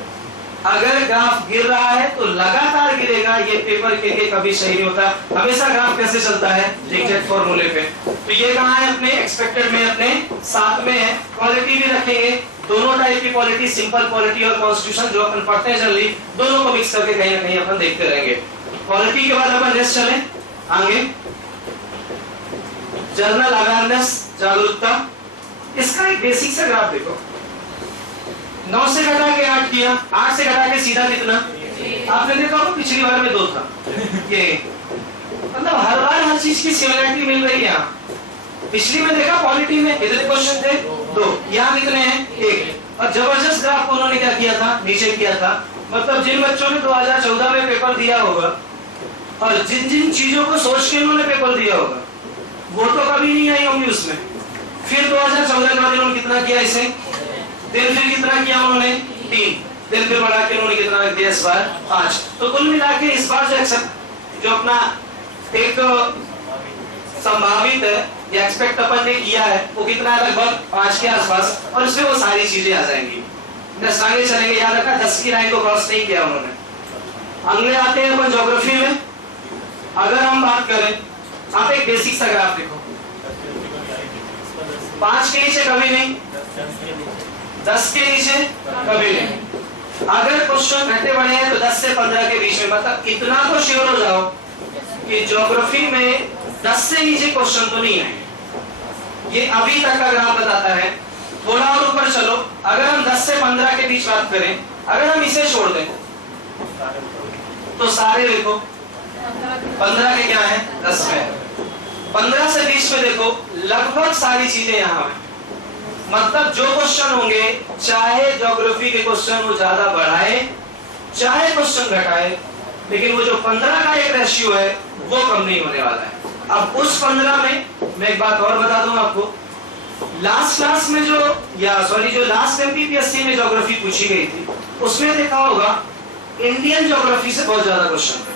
अगर ग्राफ गिर रहा है तो लगातार गिरेगा, ये पेपर के लिए कभी सही नहीं होता। हमेशा ग्राफ कैसे चलता है, जिगजैग फॉर्मूले पे। तो ये कहां है, अपने एक्सपेक्टेड में, अपने 7 में है। क्वालिटी भी रखेंगे, दोनों टाइप की क्वालिटी, सिंपल क्वालिटी और कॉन्स्टिट्यूशन जो अपन पढ़ते हैं जनरली, दोनों को मिक्स करके कहीं ना कहीं अपन देखते रहेंगे। क्वालिटी के बाद अपन नेक्स्ट चले आगे, जनरल अवेयरनेस, जागरूकता। इसका एक बेसिक सा ग्राफ देखो, 9 से घटा के 8 किया, 8 से घटा के सीधा कितना, आपने देखा हो पिछली बार में 2 था। ये मतलब हर बार हर चीज की सिमिलरिटी मिल रही है। पिछली में देखा पॉलिटी में कितने क्वेश्चन थे, 2, यहाँ कितने हैं, 1। और जबरदस्त ग्राफ उन्होंने क्या किया था, नीचे किया था। मतलब जिन बच्चों ने 2014 में पेपर दिया होगा और जिन जिन चीजों को सोच के उन्होंने पेपर दिया होगा वो तो कभी नहीं आई होंगी उसमें। फिर 2014 के बाद इन्होंने कितना किया इसे, दिन फिर कितना किया उन्होंने 3 दिन, फिर बढ़ा के उन्होंने कितना रख दिया इस बार 5। तो कुल मिला के इस बार जो अपना एक संभावित है या एक्सपेक्ट अपन ने किया है वो कितना है, लगभग 5 के आसपास। और इसमें वो सारी चीजें आ जाएंगी। नेक्स्ट आगे चलेंगे, याद रखना 10 की लाइन को क्रॉस नहीं किया उन्होंने। अगले आते हैं अपन ज्योग्राफी में। अगर हम बात करें, आप एक बेसिक सा ग्राफ देखो, 5 के नीचे कभी नहीं, 10 के नीचे कभी नहीं। अगर क्वेश्चन घटे बढ़े हैं तो 10 से 15 के बीच में। मतलब इतना तो श्योर हो जाओ कि ज्योग्राफी में 10 से नीचे क्वेश्चन तो नहीं है। ये अभी तक का ग्राफ बताता है। थोड़ा और ऊपर चलो, अगर हम 10 से 15 के बीच बात करें, अगर हम इसे छोड़ दें तो सारे देखो 15 के क्या है, 10 में। 15 से 20 में देखो लगभग सारी चीजें यहाँ है। मतलब जो क्वेश्चन होंगे, चाहे ज्योग्राफी के क्वेश्चन वो ज्यादा बढ़ाए चाहे क्वेश्चन घटाए, लेकिन वो जो 15 का एक रेशियो है वो कम नहीं होने वाला है। अब उस 15 में मैं एक बात और बता दूं आपको, लास्ट क्लास में जो लास्ट एमपीपीएससी में ज्योग्राफी पूछी गई थी उसमें देखा होगा इंडियन ज्योग्राफी से बहुत ज्यादा क्वेश्चन थे।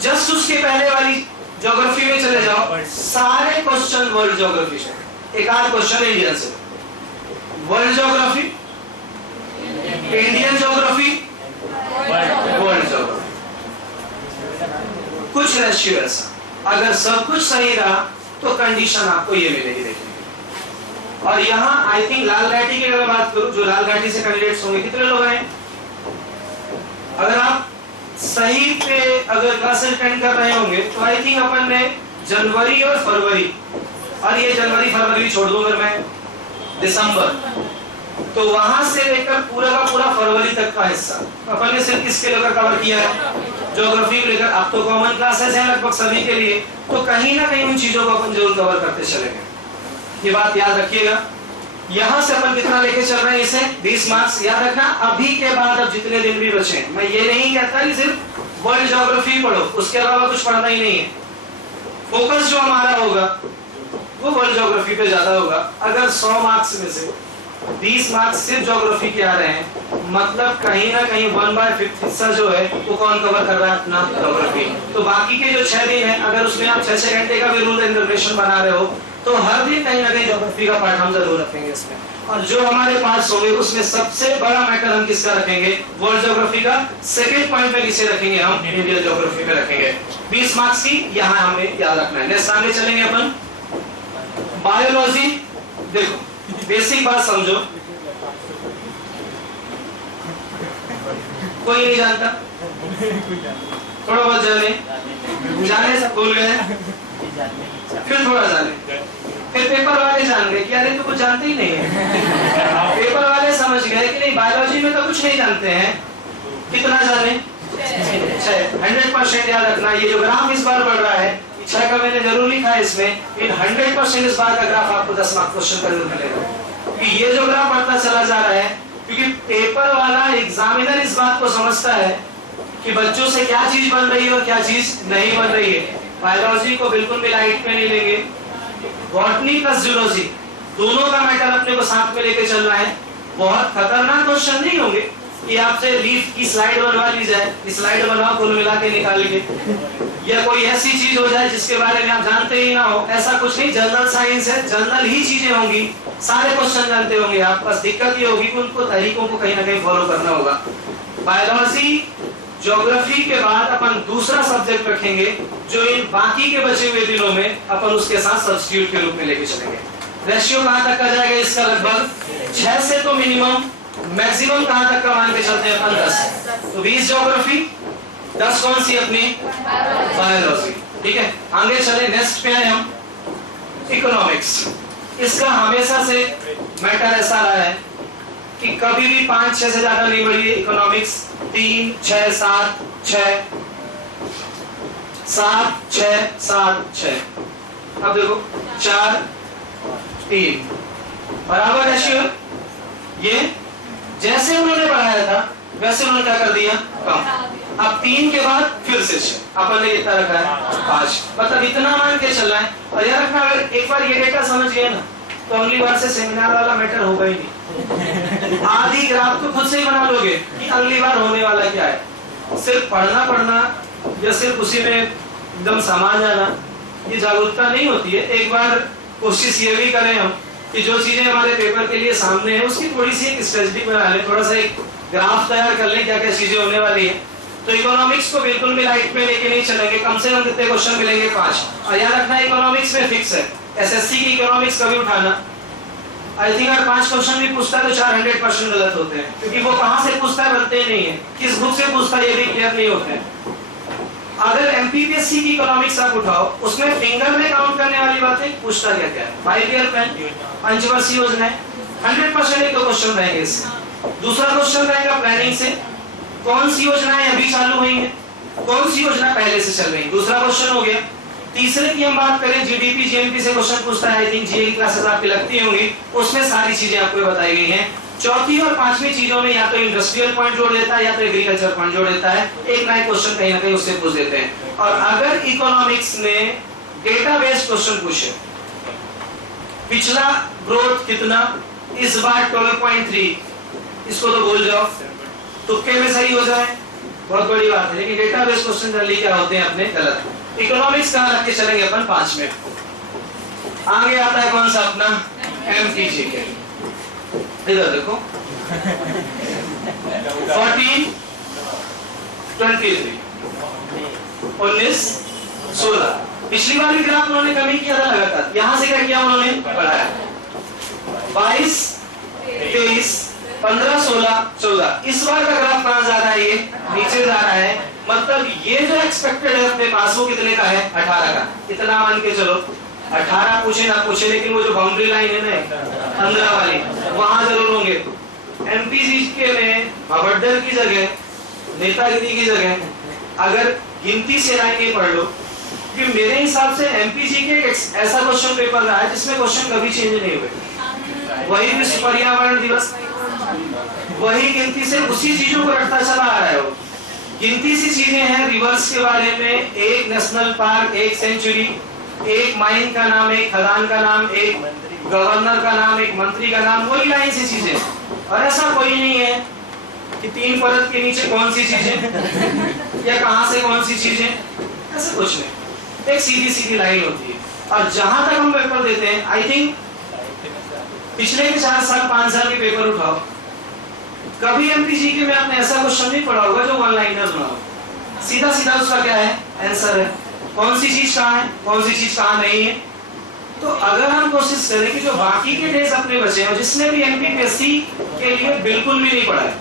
जस्ट उसके पहले वाली ज्योग्राफी में चले जाओ, सारे क्वेश्चन वर्ल्ड ज्योग्राफी से, एक आध क्वेश्चन इंडियन से। World geography, Indian geography, world geography, कुछ रेशियो ऐसा। अगर सब कुछ सही रहा तो कंडीशन आपको ये मिलेगी देखने की। और यहाँ आई थिंक लाल घाटी की अगर बात करूं, जो लाल घाटी से कैंडिडेट्स होंगे, कितने लोग हैं? अगर आप सही पे अगर क्लास अटेंड कर रहे होंगे तो आई थिंक अपन ने जनवरी और फरवरी, और ये जनवरी फरवरी छोड़ दूं अगर मैं, दिसंबर, तो वहां से लेकर पूरा का पूरा फरवरी तक का हिस्सा अपन ने सिर्फ किसके लेकर कवर किया है, ज्योग्राफी को लेकर। अब तो कॉमन क्लासेस हैं लगभग सभी के लिए, तो कहीं ना कहीं उन चीजों को अपन जरूर कवर करते चलेंगे, ये बात याद रखिएगा। यहाँ से अपन कितना लेके चल रहे हैं इसे, 20 मार्क्स। याद रखना अभी के बाद अब जितने दिन भी बचे, मैं ये नहीं कहता कि सिर्फ वर्ल्ड ज्योग्राफी पढ़ो, उसके अलावा कुछ पढ़ना ही नहीं है। फोकस जो हमारा होगा वो वर्ल्ड ज्योग्राफी पे ज्यादा होगा। अगर 100 मार्क्स में से 20 मार्क्स सिर्फ ज्योग्राफी के आ रहे हैं, मतलब कहीं ना कहीं 1/5 हिस्सा जो है वो कौन कवर कर रहा है? अपना ज्योग्राफी। तो बाकी के जो 6 दिन है, अगर उसमें आप 6 घंटे का भी रूल एंड रेगुलेशन बना रहे हो तो हर दिन कहीं ना कहीं ज्योग्राफी का पार्ट हम जरूर रखेंगे इसमें। और जो हमारे पास होंगे उसमें सबसे बड़ा मैटर हम किसका रखेंगे? वर्ल्ड ज्योग्राफी का। सेकंड पॉइंट में किसे रखेंगे? हम इंडियन ज्योग्राफी में रखेंगे। 20 मार्क्स की यहाँ हमें याद रखना है। नेक्स्ट आगे चलेंगे अपन बायोलॉजी। देखो बेसिक बात समझो, कोई नहीं जानता, थोड़ा बहुत जाने सब भूल गए, फिर थोड़ा जाने, फिर पेपर वाले जान गए कि अरे तो कुछ जानते ही नहीं है। पेपर वाले समझ गए कि नहीं बायोलॉजी में तो कुछ नहीं जानते हैं। कितना जाने? 100% याद रखना। ये जो ग्राफ इस बार बढ़ रहा है, 6 का मैंने जरूर लिखा है इसमें, इन 100% इस बार का ग्राफ आपको 10 मार्क्स क्वेश्चन का जरूर मिलेगा कि ये जो ग्राफ बढ़ता चला जा रहा है, क्योंकि पेपर वाला एग्जामिनर इस बात को समझता है कि बच्चों से क्या चीज बन रही है और क्या चीज नहीं बन रही है। बायोलॉजी को बिल्कुल भी लाइट में नहीं लेंगे। बॉटनी प्लस जूलॉजी दोनों का मैटर अपने को साथ में लेके चलना है। बहुत खतरनाक क्वेश्चन नहीं होंगे कि आपसे लीफ की स्लाइड बनवा ली जाए, स्लाइड बनवाओ कुल मिला के निकाल के, या कोई ऐसी चीज हो जाए जिसके बारे में आप जानते ही ना हो, ऐसा कुछ नहीं। जनरल साइंस है, जनरल ही चीजें होंगी, सारे क्वेश्चन जानते होंगे आप। बस दिक्कत ये होगी कि उनको तरीकों को कहीं ना कहीं फॉलो करना होगा। बायोलॉजी ज्योग्राफी के बाद अपन दूसरा सब्जेक्ट रखेंगे जो इन बाकी के बचे हुए दिनों में अपन उसके साथ सब्स्टिट्यूट के रूप में लेके चलेंगे। रेशियो कहां तक का जाएगा इसका? लगभग 6 से तो मिनिमम, मैक्सिमम कहां तक का मान के चलते हैं अपन? 10। तो 20 ज्योग्राफी, 10 कौन सी अपनी? बायोलॉजी। ठीक है, आगे चले। नेक्स्ट पे आए हम इकोनॉमिक्स। इसका हमेशा से मैटर ऐसा रहा है कि कभी भी 5-6 से ज्यादा नहीं बढ़ी है इकोनॉमिक्स। 3, 6, 7, 6, 7, 6, 7, 6। अब देखो 4, 3 बराबर रेशियो। ये जैसे उन्होंने बढ़ाया था वैसे उन्होंने क्या कर दिया? कम। अब 3 के बाद फिर से 6, अपन ने कितना रखा है? 5। मतलब इतना मान के चलना है। और याद रखना, अगर एक बार ये डेटा समझ गए ना तो अगली बार से सेमिनार वाला मैटर होगा ही नहीं। आधी ग्राफ तो खुद से ही बना लोगे कि अगली बार होने वाला क्या है। सिर्फ पढ़ना या सिर्फ उसी में एकदम समा जाना, ये जागरूकता नहीं होती है। एक बार कोशिश ये भी करें हम कि जो चीजें हमारे पेपर के लिए सामने है उसकी थोड़ी सी एक स्ट्रेटजी बना लें, थोड़ा सा एक ग्राफ तैयार कर लें क्या क्या चीजें होने वाली है। तो इकोनॉमिक्स को बिल्कुल भी लाइट में लेके नहीं चलेंगे। कम से कम कितने क्वेश्चन मिलेंगे? 5। और याद रखना इकोनॉमिक्स में फिक्स है, एसएससी की इकोनॉमिक्स कभी उठाना, आई थिंक अगर 5 क्वेश्चन भी पूछता है तो 400% गलत होते हैं, क्योंकि वो कहां से पूछता है बनते ही नहीं है, किस बुक से पूछता है ये भी क्लियर नहीं होते हैं। अगर एमपीपीएससी की इकोनॉमिक्स आप उठाओ, उसमें फिंगर में काउंट करने वाली बातें पूछता क्या क्या है? 5 ईयर प्लान, पंचवर्षीय योजना है, 100% एक क्वेश्चन रहेंगे इससे। दूसरा क्वेश्चन रहेगा प्लानिंग से, कौन सी योजनाएं अभी चालू हुई है, कौन सी योजना पहले से चल रही है, दूसरा क्वेश्चन हो गया। तीसरे की हम बात करें जीडीपी जीएमपी से क्वेश्चन पूछता है, आई थिंक जीए की क्लासेस आपकी लगती होंगी, उसमें सारी चीजें आपको बताई गई हैं। चौथी और पांचवी चीजों में या तो इंडस्ट्रियल पॉइंट जोड़ देता है या तो एग्रीकल्चर पॉइंट जोड़ देता है, एक नया क्वेश्चन कहीं ना कहीं उससे पूछ देते हैं। और अगर इकोनॉमिक्स में डेटा बेस्ड क्वेश्चन पूछे, पिछला ग्रोथ कितना, इस बार 12.3, इसको तो भूल जाओ, तुक्के में सही हो जाए बहुत बड़ी बात है, लेकिन डेटा बेस्ड क्वेश्चन जनरली क्या होते हैं अपने गलत। इकोनॉमिक्स कहां रख के चलेंगे अपन? 5 में। आगे आता है कौन सा अपना? एमपीजी के। इधर देखो 14, 23, 19, 16। पिछली बार भी ग्राफ उन्होंने कमी किया था लगातार, यहां से क्या किया उन्होंने? बढ़ाया। 22, 23, 15, 16, 14। इस बार का ग्राफ कहां जा रहा है? ये नीचे जा रहा है। मतलब ये जो एक्सपेक्टेड है अपने पास वो कितने का है? 18 का। इतना मान के चलो, 18 पूछे ना पूछे, लेकिन वो जो बाउंड्री लाइन है ना 15 वाली, वहां जरूर होंगे। एमपीजी के में भवड्डर की जगह, नेतागिरी की जगह अगर गिनती से लाइनें पढ़ लो, कि मेरे हिसाब से एमपीजी के ऐसा क्वेश्चन पेपर रहा है जिसमें क्वेश्चन कभी चेंज नहीं हुए। वही विश्व पर्यावरण दिवस, वही गिनती से उसी चीजों को रखता चला आ रहा है। वो गिनती सी चीजें हैं रिवर्स के बारे में, एक नेशनल पार्क, एक सेंचुरी, एक माइन का नाम, एक खदान का नाम, एक गवर्नर का नाम, एक मंत्री का नाम, वही लाइन से चीजें। और ऐसा कोई नहीं है कि 3 परत के नीचे कौन सी चीजें या कहां से कौन सी चीजें, ऐसा कुछ नहीं, एक सीधी सीधी लाइन होती है। और जहां तक हम पेपर देते हैं, आई थिंक पिछले के 4 साल 5 साल के पेपर उठाओ, कभी एमपीजीके में आपने ऐसा क्वेश्चन नहीं पढ़ा होगा जो वन लाइनर बना हो। सीधा सीधा उसका क्या है, आंसर है, कौन सी चीज कहाँ है, कौन सी चीज कहाँ नहीं है। तो अगर हम कोशिश करें कि जो बाकी के डेज अपने बचे हैं, जिसने भी एमपीपीएससी के लिए बिल्कुल भी नहीं पढ़ा है,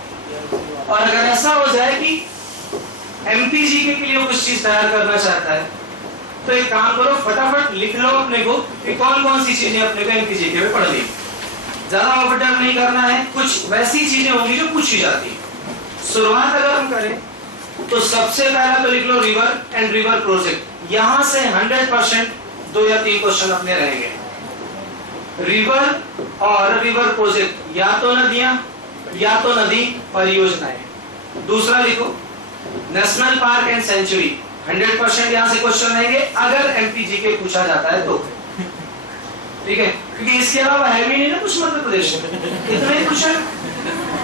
और अगर ऐसा हो जाए कि एमपीजीके के लिए कुछ चीज तैयार करना चाहता है, तो एक काम करो, फटाफट लिख लो अपने को कि कौन कौन सी चीजें अपने को एमपीजीके में पढ़नी। ज्यादा ओवरडर नहीं करना है, कुछ वैसी चीजें होंगी जो पूछी जाती है। शुरुआत अगर हम करें तो सबसे पहला तो लिख लो रिवर एंड रिवर प्रोजेक्ट। यहां से 100% 2 या 3 क्वेश्चन अपने रहेंगे। रिवर और रिवर प्रोजेक्ट, या तो नदियां या तो नदी परियोजनाएं। दूसरा लिखो नेशनल पार्क एंड सेंचुरी, 100% यहां से क्वेश्चन रहेंगे अगर एमपीजीके पूछा जाता है तो, ठीक है, क्योंकि इसके अलावा है भी नहीं ना कुछ मध्य प्रदेश में, इतना ही कुछ है।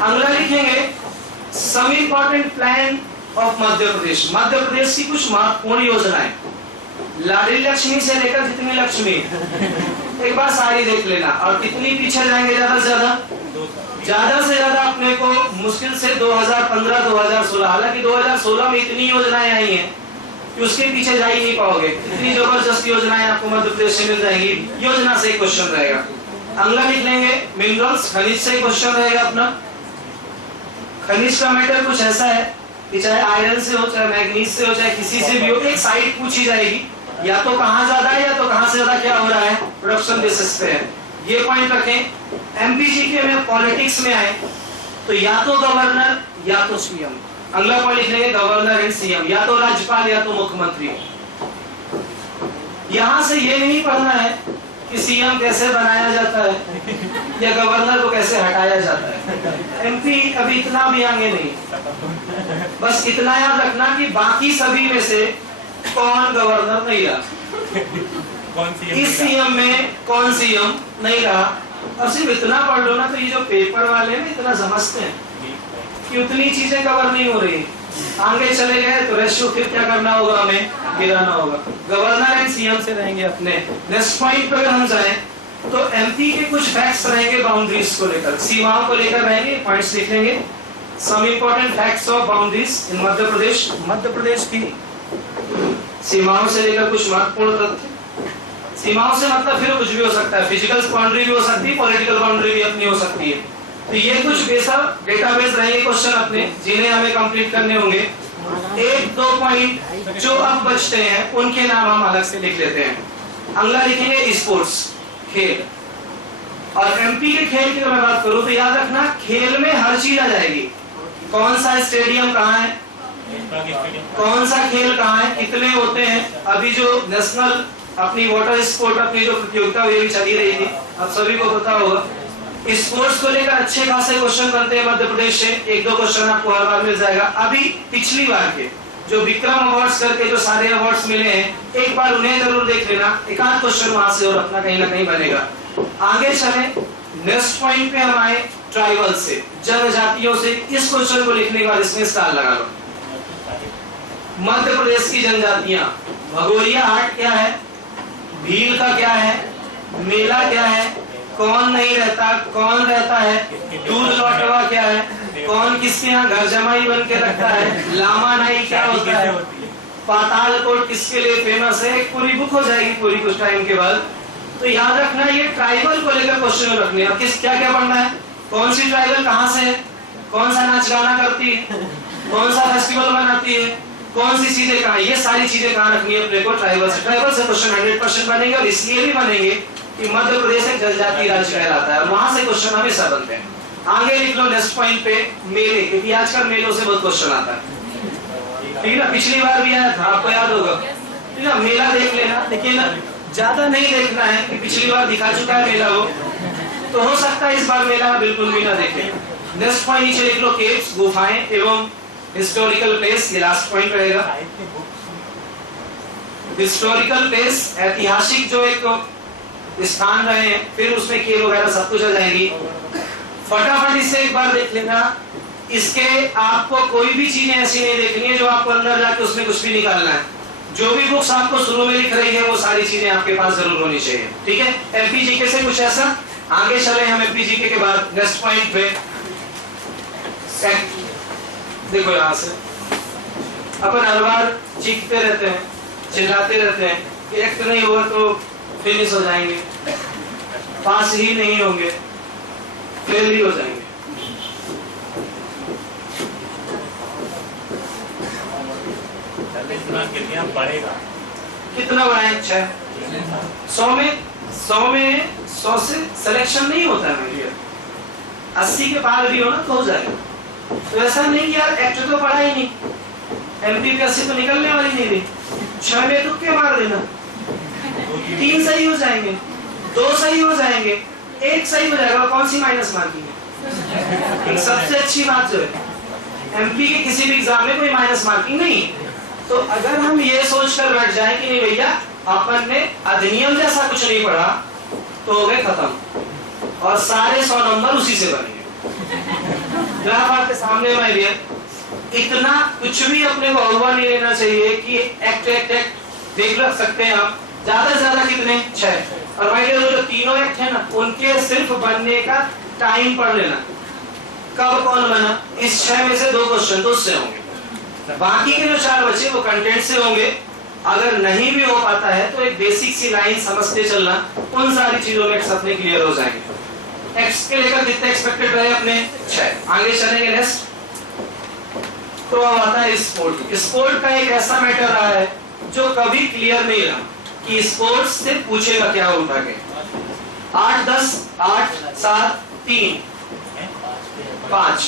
अगला लिखेंगे सम इंपॉर्टेंट प्लान ऑफ मध्य प्रदेश। मध्य प्रदेश की कुछ महत्वपूर्ण योजनाएं, लाडली लक्ष्मी से लेकर जितनी लक्ष्मी एक बार सारी देख लेना। और कितनी पीछे जाएंगे ज्यादा से ज्यादा अपने को मुश्किल से 2015-2016, हालांकि 2016 में इतनी योजनाएं आई हैं कि उसके पीछे जा ही नहीं पाओगे। इतनी जबरदस्त योजनाएं आपको मध्य प्रदेश से मिल जाएंगी, योजना से क्वेश्चन रहेगा। अगला लिख लेंगे मिनरल्स, खनिज से क्वेश्चन रहेगा अपना। खनिज का मैटर कुछ ऐसा है कि चाहे आयरन से हो, चाहे मैग्नीज से हो, चाहे किसी से भी हो, एक साइड पूछी जाएगी, या तो कहां ज्यादा है या तो कहां से ज्यादा क्या हो रहा है, प्रोडक्शन बेसिस पे है। ये पॉइंट रखें। एमपीजीके में पॉलिटिक्स में आए तो या तो गवर्नर या तो सीएम। अगला पॉइंट लिख लेंगे गवर्नर एंड सीएम, या तो राज्यपाल या तो मुख्यमंत्री। यहां से ये नहीं पढ़ना है कि सीएम कैसे बनाया जाता है या गवर्नर को कैसे हटाया जाता है। एमपी अभी इतना भी आगे नहीं, बस इतना याद रखना कि बाकी सभी में से कौन गवर्नर नहीं रहा, इस सीएम में कौन सीएम नहीं रहा। और सिर्फ इतना पढ़ लो ना, तो ये जो पेपर वाले हैं इतना समझते हैं कि उतनी चीजें कवर नहीं हो रही। आगे चले गए तो रेशियो फिर क्या करना होगा, हमें गिराना होगा। गवर्नर एंड सीएम से रहेंगे अपने। नेक्स्ट पॉइंट पर हम जाएं तो एमपी के कुछ फैक्ट्स रहेंगे बाउंड्रीज को लेकर, सीमाओं को लेकर रहेंगे, पॉइंट्स लिख लेंगे। Some important facts of boundaries in Madhya Pradesh. Madhya Pradesh की सीमाओं से लेकर कुछ महत्वपूर्ण तथ्य। सीमाओं से मतलब फिर कुछ भी हो सकता है, फिजिकल बाउंड्री भी हो सकती है, पॉलिटिकल बाउंड्री भी अपनी हो सकती है। तो ये कुछ बेसिक डेटाबेस रहेंगे क्वेश्चन अपने, जिन्हें हमें कंप्लीट करने होंगे। 1-2 पॉइंट जो अब बचते हैं उनके नाम हम अलग से लिख लेते हैं। अगला लिखेंगे स्पोर्ट्स, खेल। और एमपी के खेल की मैं बात करूं तो याद रखना, खेल में हर चीज आ जाएगी। कौन सा स्टेडियम कहाँ है, कौन सा खेल कहाँ है, कितने होते हैं। अभी जो नेशनल अपनी वाटर स्पोर्ट अपनी जो प्रतियोगिता हुई भी चली रही थी, अब सभी को पता होगा। स्पोर्ट्स को लेकर अच्छे खासे क्वेश्चन बनते हैं मध्य प्रदेश से, 1-2 क्वेश्चन आपको हर बार मिल जाएगा। अभी पिछली बार के जो विक्रम अवार्ड्स करके जो सारे अवार्ड्स मिले हैं, एक बार उन्हें जरूर देख लेना, एक आध क्वेश्चन वहां से और अपना कहीं ना कहीं बनेगा। आगे चले, नेक्स्ट पॉइंट पे हम आए ट्राइबल से, जनजातियों से। इस क्वेश्चन को लिखने के बाद इसमें स्टार लगा लो। मध्य प्रदेश की जनजातियां, भगोरिया हाट क्या है, भील का क्या है, मेला क्या है, कौन नहीं रहता कौन रहता है, दूध लौटवा क्या है, कौन किसके यहाँ घर जमाई बन के रखता है, लामा नाई क्या होता है, पाताल कोट किसके लिए फेमस है। एक पूरी बुक हो जाएगी पूरी कुछ टाइम के बाद। तो याद रखना ये ट्राइबल को लेकर क्वेश्चन रखने हैं। किस क्या क्या पढ़ना है, कौन सी ट्राइबल कहाँ से है, कौन सा नाच गाना करती है, कौन सा फेस्टिवल मनाती है, कौन सी चीजें कहाँ, ये सारी चीजें कहाँ रखनी है अपने को ट्राइबल से। ट्राइबल से क्वेश्चन 100% बनेंगे, और इसलिए भी बनेंगे कि मध्य प्रदेश एक जनजातीय राज्य कहलाता है और वहां से क्वेश्चन हमेशा बनते हैं। आगे लिख लो नेक्स्ट पॉइंट पे मेले, क्योंकि आजकल मेलों से बहुत क्वेश्चन आता है, ठीक है ना। पिछली बार भी आया था, आपको याद होगा, ठीक है। मेला देख लेना, लेकिन ज्यादा नहीं देखना है कि पिछली बार दिखा चुका है मेला वो, तो हो सकता है इस बार मेला बिल्कुल भी ना देखे। नेक्स्ट पॉइंट नीचे लिख लो केव्स, गुफाएं एवं हिस्टोरिकल प्लेस, ये लास्ट पॉइंट रहेगा। हिस्टोरिकल प्लेस, ऐतिहासिक जो एक स्थान रहे हैं, फिर उसमें के वगैरह सब कुछ आ जाएंगी। फटाफट इससे एक बार देख लेना, इसके आपको कोई भी चीजें ऐसी नहीं देखनी है जो आपको अंदर जाके उसमें कुछ भी निकालना है। जो भी बुक्स आपको शुरू में लिख रही है वो सारी चीजें आपके पास जरूर होनी चाहिए, ठीक है। एमपीजीके से कुछ ऐसा। आगे चले हम एमपीजीके के बाद नेक्स्ट पॉइंट पे। देखो यहां से अपन हर बार चीखते रहते हैं, चिल्लाते रहते हैं कि एक्ट नहीं हुआ तो फिनिश हो जाएंगे, पास ही नहीं होंगे, फेल ही हो जाएंगे। कितना बढ़ाए? 6। 100 से सिलेक्शन नहीं होता है, 80 के पार भी हो ना तो हो जाएगा। तो ऐसा नहीं यार एक्ट तो पढ़ा ही नहीं, एमपीपीएससी तो निकलने वाली नहीं थी, 6 में तुक्के मार देना, 3 सही हो जाएंगे, 2 सही हो जाएंगे, 1 सही हो जाएगा। कौन सी माइनस मार्किंग है? सबसे अच्छी बात जो है एमपी के किसी भी एग्जाम में कोई माइनस मार्किंग नहीं। तो अगर हम ये सोचकर बैठ जाए कि नहीं भैया अपन ने अधिनियम जैसा कुछ नहीं पढ़ा तो हो गए खत्म, और सारे 100 नंबर उसी से बनेंगे। ग्राफ आपके सामने में दिया। इतना कुछ भी अपने को अगवा नहीं लेना चाहिए कि एक्ट एक्ट एक्ट देख लग सकते हैं आप, ज्यादा से ज्यादा कितने? 6। और भाई जो तीनों एक्ट है ना उनके सिर्फ बनने का टाइम पढ़ लेना, कब कौन बना। इस 6 में से 2 क्वेश्चन तो उससे होंगे, बाकी के जो 4 बचे वो कंटेंट से होंगे। अगर नहीं भी हो पाता है तो एक बेसिक सी लाइन समझते चलना, उन सारी चीजों में एक्स अपने क्लियर हो जाएंगे। एक्स के लेकर कितने एक्सपेक्टेड रहे अपने? 6। आगे चलेंगे नेक्स्ट। तो अब आता है स्पोर्ट। स्पोर्ट का एक ऐसा मैटर रहा है जो कभी क्लियर नहीं रहा कि स्पोर्ट्स से पूछेगा क्या उठा के। 8 10 8 7 3 5,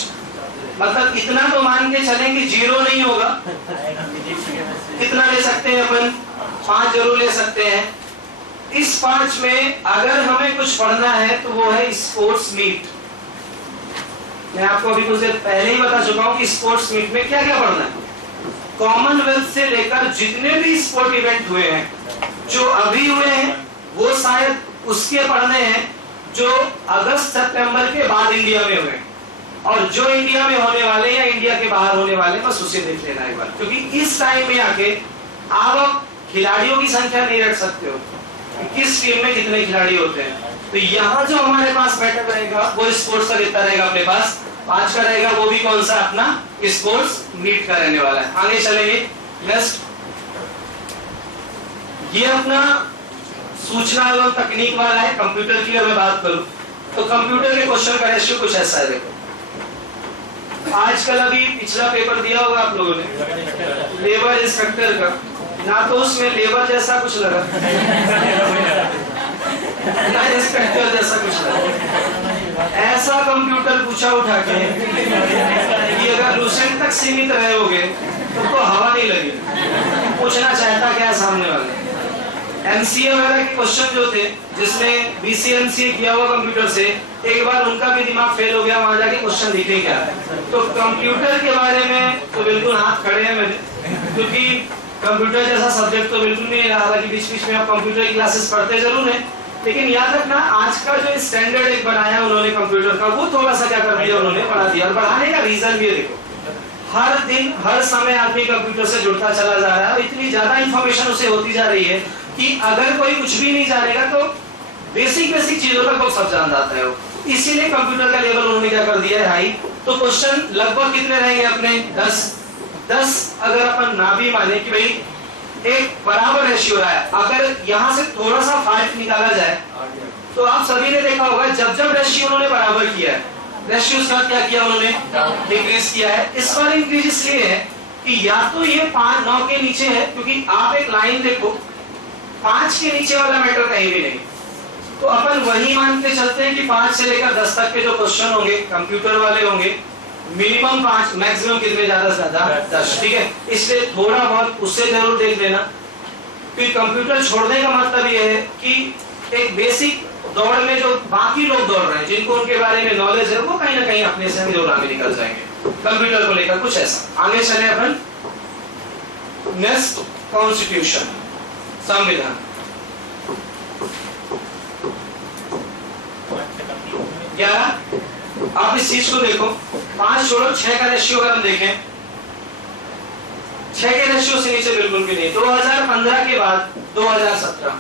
मतलब इतना तो मान के चलेंगे 0 नहीं होगा। कितना ले सकते हैं अपन? 5 जरूर ले सकते हैं। इस 5 में अगर हमें कुछ पढ़ना है तो वो है स्पोर्ट्स मीट। मैं आपको अभी कुछ देर पहले ही बता चुका हूं कि स्पोर्ट्स मीट में क्या क्या पढ़ना है। कॉमनवेल्थ से लेकर जितने भी स्पोर्ट इवेंट हुए हैं, जो अभी हुए हैं वो शायद उसके पढ़ने हैं जो अगस्त सितंबर के बाद इंडिया में हुए, और जो इंडिया में होने वाले या इंडिया के बाहर होने वाले बस उसे देख लेना एक बार। क्योंकि इस टाइम में आके आप खिलाड़ियों की संख्या नहीं रख सकते हो, किस टीम में कितने खिलाड़ी होते हैं। तो यहाँ जो हमारे पास मैटर रहेगा वो स्पोर्ट्स का कितना रहेगा अपने पास? 5 का रहेगा। वो भी कौन सा? अपना स्पोर्ट्स मीट का रहने वाला है। आगे चलेंगे नेक्स्ट। ये अपना सूचना एवं तकनीक वाला है। कंप्यूटर की अगर मैं बात करूं तो कंप्यूटर के क्वेश्चन का रेशियो कुछ ऐसा है। देखो आजकल अभी पिछला पेपर दिया होगा आप लोगों ने लेबर इंस्पेक्टर का, ना तो उसमें लेबर जैसा कुछ लगा ना इंस्पेक्टर जैसा कुछ लगा। ऐसा कंप्यूटर पूछा उठा के कि अगर लूसेंट तक सीमित रहोगे तो हवा नहीं लगी। पूछना चाहता क्या सामने वाले। एमसीए वगैरह के क्वेश्चन जो थे जिसमें बीसीएमसीए किया हुआ कंप्यूटर से, एक बार उनका भी दिमाग फेल हो गया, वहां जाके क्वेश्चन दिखे क्या। तो कंप्यूटर के बारे में तो बिल्कुल हाथ खड़े हैं मेरे, क्योंकि कंप्यूटर जैसा सब्जेक्ट तो बिल्कुल नहीं रहा। हालांकि बीच बीच में आप कंप्यूटर की क्लासेस पढ़ते जरूर हैं, लेकिन याद रखना आज का जो स्टैंडर्ड एक बनाया उन्होंने कंप्यूटर का, वो थोड़ा सा क्या कर दिया उन्होंने, बढ़ा दिया। और बढ़ाने का रीजन भी है, देखो हर दिन हर समय आदमी कंप्यूटर से जुड़ता चला जा रहा है, इतनी ज्यादा इंफॉर्मेशन उसे होती जा रही है कि अगर कोई कुछ भी नहीं जानेगा तो बेसिक चीजों तक वो सब जान जाता है। इसीलिए कंप्यूटर का लेवल उन्होंने क्या कर दिया है हाई। तो क्वेश्चन लगभग कितने रहेंगे अपने? 10। अगर अपन ना भी माने कि भाई एक बराबर रेशियो रहा है, अगर यहाँ से थोड़ा सा 5 निकाला जाए तो आप सभी ने देखा होगा जब जब रेशियो उन्होंने बराबर किया है, रेशियो का क्या किया उन्होंने? इंक्रीज किया है। इस बार इंक्रीज इसलिए है कि या तो ये 5 9 के नीचे है, क्योंकि आप एक लाइन देखो 5 के नीचे वाला मैटर कहीं भी नहीं। तो अपन वही मान के चलते हैं कि 5 से लेकर 10 तक के जो क्वेश्चन होंगे कंप्यूटर वाले होंगे, मिनिमम 5, मैक्सिमम कितने? ज्यादा से ज्यादा 10। ठीक है, इसलिए थोड़ा बहुत उससे जरूर देख लेना। क्योंकि कंप्यूटर छोड़ने का मतलब ये है कि एक बेसिक दौड़ में जो बाकी लोग दौड़ रहे हैं, जिनको उनके बारे में नॉलेज है, वो कहीं ना कहीं अपने से दौड़ा में निकल जाएंगे कंप्यूटर को लेकर। कुछ ऐसा। आगे चले अपन नेक्स्ट, कॉन्स्टिट्यूशन, संविधान। 11। आप इस चीज को देखो, 5 छोड़ो 6 का रेशियो अगर हम देखें, 6 के रेशियो से नीचे बिल्कुल भी नहीं। 2015 के बाद 2017,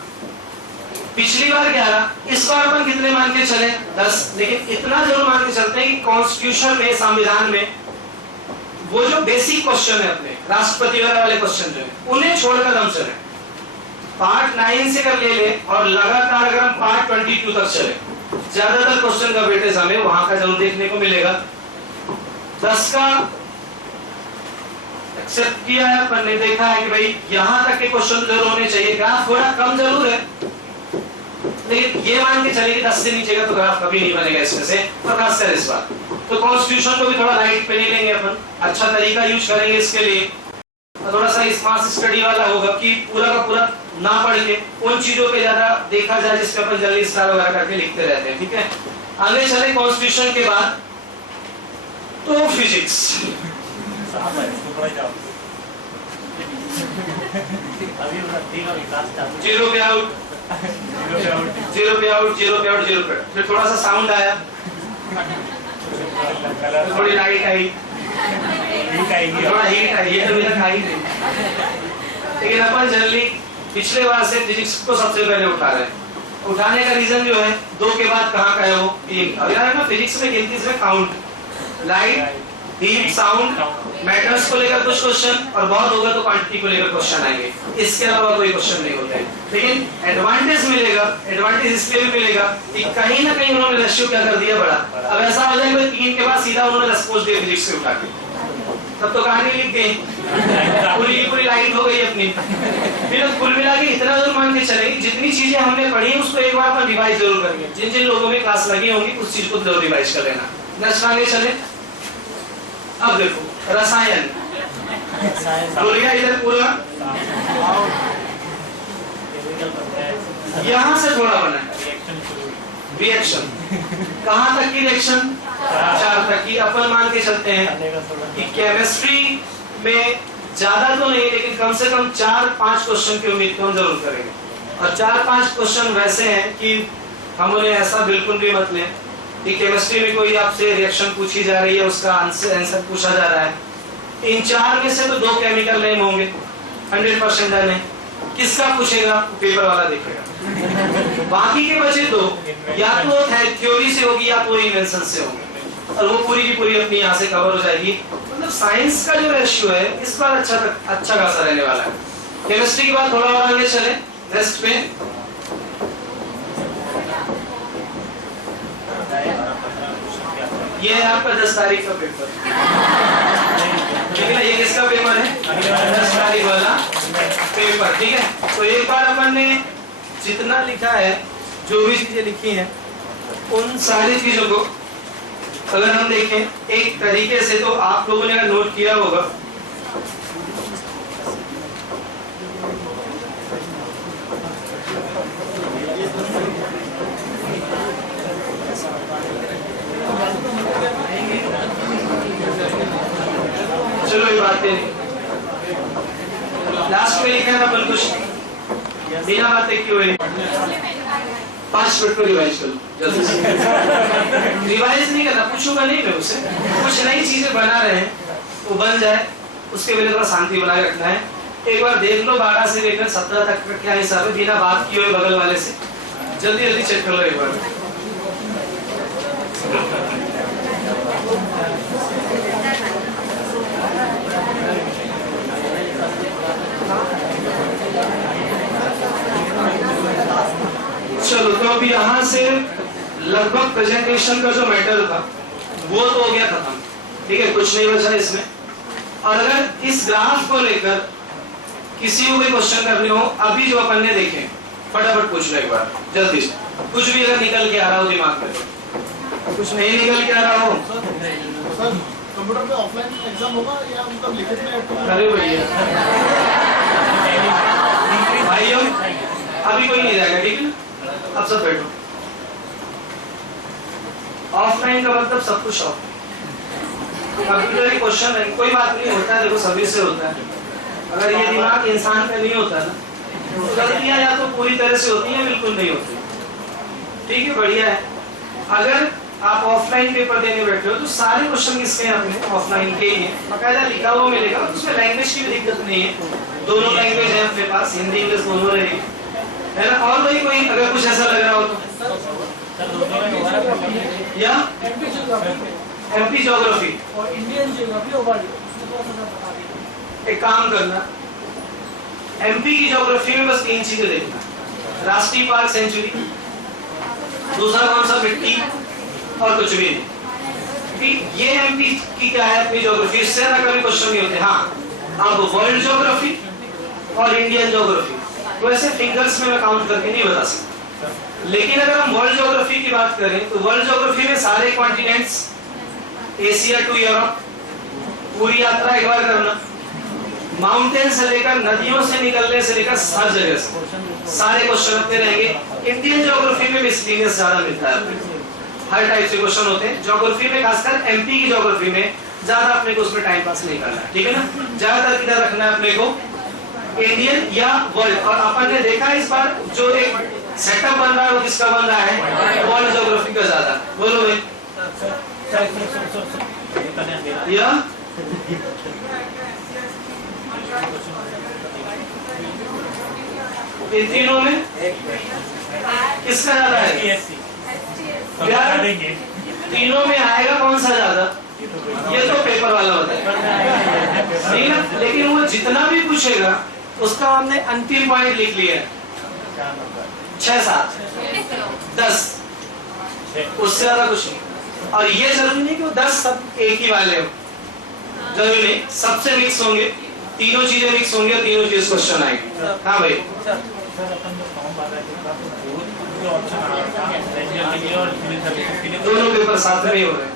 पिछली बार 11, इस बार अपन कितने मान के चले? 10। लेकिन इतना जरूर मान के चलते हैं कि कॉन्स्टिट्यूशन में, संविधान में वो जो बेसिक क्वेश्चन है अपने राष्ट्रपति वाले क्वेश्चन जो है, उन्हें छोड़कर हम चले। पार्ट 9 से कर ले और लगातार अगर हम पार्ट 22 तक चले, ज्यादातर क्वेश्चन का वेटेज हमें वहां का जरूर देखने को मिलेगा। 10 का एक्सेप्ट किया है, अपन ने देखा है कि भाई यहाँ तक के क्वेश्चन जरूर होने चाहिए। ग्राफ थोड़ा कम जरूर है, लेकिन ये मान के चले कि 10 से नीचे का तो ग्राफ कभी नहीं बनेगा इसमें से, तो खास कर इस बार तो कॉन्स्टिट्यूशन को भी थोड़ा लाइट पे नहीं लेंगे अपन, अच्छा तरीका यूज करेंगे इसके लिए। थोड़ा सा स्मार्ट स्टडी वाला होगा कि पूरा का पूरा ना पढ़ के उन चीजों पे ज्यादा देखा जाए जिसपे अपन जल्दी स्टार वगैरह करके लिखते रहते हैं। ठीक है, आगे चले कॉन्स्टिट्यूशन के बाद तो फिजिक्स। जीरो पे आउट, जीरो पे आउट, जीरो पे आउट, जीरो पे। फिर थोड़ा सा साउंड आया, थोड़ी लाइट आई, थोड़ा हीट आई, ये अभी तक आई नहीं। लेकिन अपन जनरली पिछले बार से फिजिक्स को सबसे पहले उठा रहे हैं। उठाने का रीजन जो है, 2 के बाद कहाँ का है वो? 3। अब यार ना फिजिक्स में गिनती से count, light, heat, sound, matters को लेकर कुछ क्वेश्चन और बहुत होगा तो क्वांटिटी को लेकर क्वेश्चन आएंगे। इसके अलावा कोई क्वेश्चन नहीं होते। लेकिन एडवांटेज मिलेगा, एडवांटेज इसलिए भी मिलेगा कि कहीं ना कहीं उन्होंने रेशियो क्या कर दिया बड़ा। अब ऐसा हो जाएगा 3 के बाद सीधा उन्होंने रेस्पॉन्स दिया फिजिक्स से उठा के, तब तो कहानी लिख गई, पूरी लाइट हो गई अपनी। फिर कुल मिला के इतना जरूर मान के चलेंगे, जितनी चीजें हमने पढ़ी उसको एक बार अपन रिवाइज जरूर करेंगे। जिन जिन लोगों में क्लास लगी होंगी उस चीज को जरूर रिवाइज कर लेना। नेक्स्ट आगे चले। अब देखो रसायन, बोलिएगा इधर पूरा, यहाँ से थोड़ा बना रिएक्शन। कहाँ तक की रिएक्शन? 4 तक की। अपन मान के चलते हैं कि केमिस्ट्री में ज्यादा तो नहीं, लेकिन कम से कम 4-5 क्वेश्चन की उम्मीद हम जरूर करेंगे। और 4-5 क्वेश्चन वैसे हैं कि हम उन्हें ऐसा बिल्कुल भी मत लें कि केमिस्ट्री में कोई आपसे रिएक्शन पूछी जा रही है, उसका आंसर पूछा जा रहा है, इन 4 में से तो 2 केमिकल नेम होंगे 100% डन है। किसका पूछेगा? पेपर वाला देखेगा। बाकी के बचे 2 या तो थ्योरी से होगी या तो इन्वेंशन से होगी, और वो पूरी की पूरी अपनी यहाँ से कवर हो जाएगी। मतलब साइंस का जो रेशियो है इस बार अच्छा खासा रहने वाला है। केमिस्ट्री के बाद थोड़ा और आगे चले नेक्स्ट पे। ये है आपका 10 तारीख का पेपर, ठीक है। ये किसका पेपर है? 10 तारीख वाला पेपर, ठीक है। तो एक बार अपन ने जितना लिखा है, जो भी चीजें लिखी हैं, उन सारी चीजों को अगर हम देखें एक तरीके से, तो आप लोगों ने अगर नोट किया होगा, चलो ये बातें नहीं, लास्ट में लिखा है अपन कुछ बिना बातें क्यों है। 5 मिनट को रिवाइज कर लो जल्दी से। रिवाइज नहीं करना, पूछूंगा नहीं मैं उससे, कुछ नई चीजें बना रहे हैं वो बन जाए, उसके लिए थोड़ा शांति बनाए रखना है। एक बार देख लो 12 से लेकर 17 तक का क्या हिसाब है, बिना बात किए हुए बगल वाले से जल्दी जल्दी चेक कर लो एक बार। चलो, तो अब यहाँ से लगभग प्रेजेंटेशन का जो मैटर था वो तो हो गया खत्म, ठीक है, कुछ नहीं बचा इसमें। और अगर इस ग्राफ को लेकर किसी को भी क्वेश्चन करने हो, अभी जो अपन ने देखे फटाफट पूछ लो एक बार जल्दी से। कुछ भी अगर निकल के आ रहा हो दिमाग में, कुछ नहीं निकल के आ रहा हो, कंप्यूटर पे ऑफलाइन एग्जाम होगा या मतलब लिखित में? अरे भैया भाइयों अभी कोई नहीं जाएगा, ठीक है ना, अब सब बैठो। ऑफलाइन का मतलब सब कुछ ऑफ, कंप्यूटर की क्वेश्चन है, कोई बात नहीं होता है, देखो सभी से होता है। अगर ये दिमाग इंसान का नहीं होता ना, तो गलतियां या तो पूरी तरह से होती हैं, बिल्कुल नहीं होती, ठीक है, बढ़िया है। अगर आप ऑफलाइन पेपर देने बैठे हो तो सारे क्वेश्चन किसके हैं अपने ऑफलाइन के ही है, बकायदा लिखा हुआ मिलेगा, उसमें लैंग्वेज की भी दिक्कत नहीं है, दोनों लैंग्वेज है अपने पास, हिंदी इंग्लिश दोनों रहेगी, है ना। और भाई कोई अगर कुछ ऐसा लग रहा हो तो या एमपी ज्योग्राफी और इंडियन ज्योग्राफी ओवरऑल एक काम करना, एमपी की ज्योग्राफी में बस 3 चीजें देखना, राष्ट्रीय पार्क सेंचुरी, दूसरा कौन सा मिट्टी, और कुछ भी नहीं। ये एमपी की क्या है अपनी ज्योग्राफी, इससे ज्यादा कभी क्वेश्चन नहीं होते। हाँ अब वर्ल्ड ज्योग्राफी और इंडियन ज्योग्राफी वैसे फिंगर्स में मैं काउंट करके नहीं बता सकता, लेकिन अगर हम वर्ल्ड ज्योग्राफी की बात करें तो वर्ल्ड ज्योग्राफी में सारे कॉन्टिनेंट्स, एशिया टू यूरोप, पूरी यात्रा एक बार करना, माउंटेन से लेकर नदियों से निकलने से लेकर हर जगह से सारे क्वेश्चन अपने रहेंगे। इंडियन ज्योग्राफी में मिसलिनियस ज्यादा मिलता है, हर टाइप से क्वेश्चन होते हैं ज्योग्राफी में, खासकर एमपी की ज्योग्राफी में ज्यादा अपने को उसमें टाइम पास नहीं करना है, ठीक है ना। ज्यादातर किधर रखना है अपने को, इंडियन या वर्ल्ड। और अपन ने देखा इस बार जो एक सेटअप बन रहा है वो किसका बन रहा है, वर्ल्ड ज्योग्राफी का ज्यादा। बोलो भाई या इन तीनों में किसका ज्यादा है, तीनों में आएगा कौन सा ज्यादा, ये तो पेपर वाला बताएगा, ठीक है। लेकिन वो जितना भी पूछेगा उसका हमने अंतिम पॉइंट लिख लिया है, 6, 7, 10, उससे ज्यादा कुछ नहीं। और ये जरूरी नहीं कि वो 10 सब एक ही वाले हो, जरूरी नहीं, सबसे मिक्स होंगे, तीनों चीजें मिक्स होंगी और तीनों चीज क्वेश्चन आएंगे। हाँ भाई दोनों पेपर साथ में ही हो रहे हैं,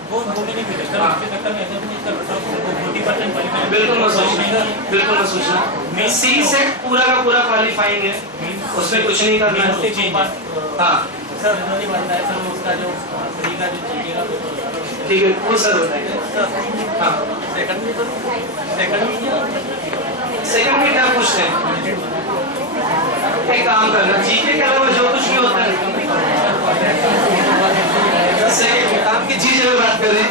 बिल्कुल मत सोचना, बिल्कुल मत सोचना। सी सेट पूरा का पूरा क्वालिफाइंग है, उसमें कुछ नहीं करना है। हाँ ठीक है वो सर बताएंगे। हाँ सेकंड में क्या पूछते हैं, एक काम करना, जीके के अलावा जो कुछ भी होता है काम की चीज में बात करें।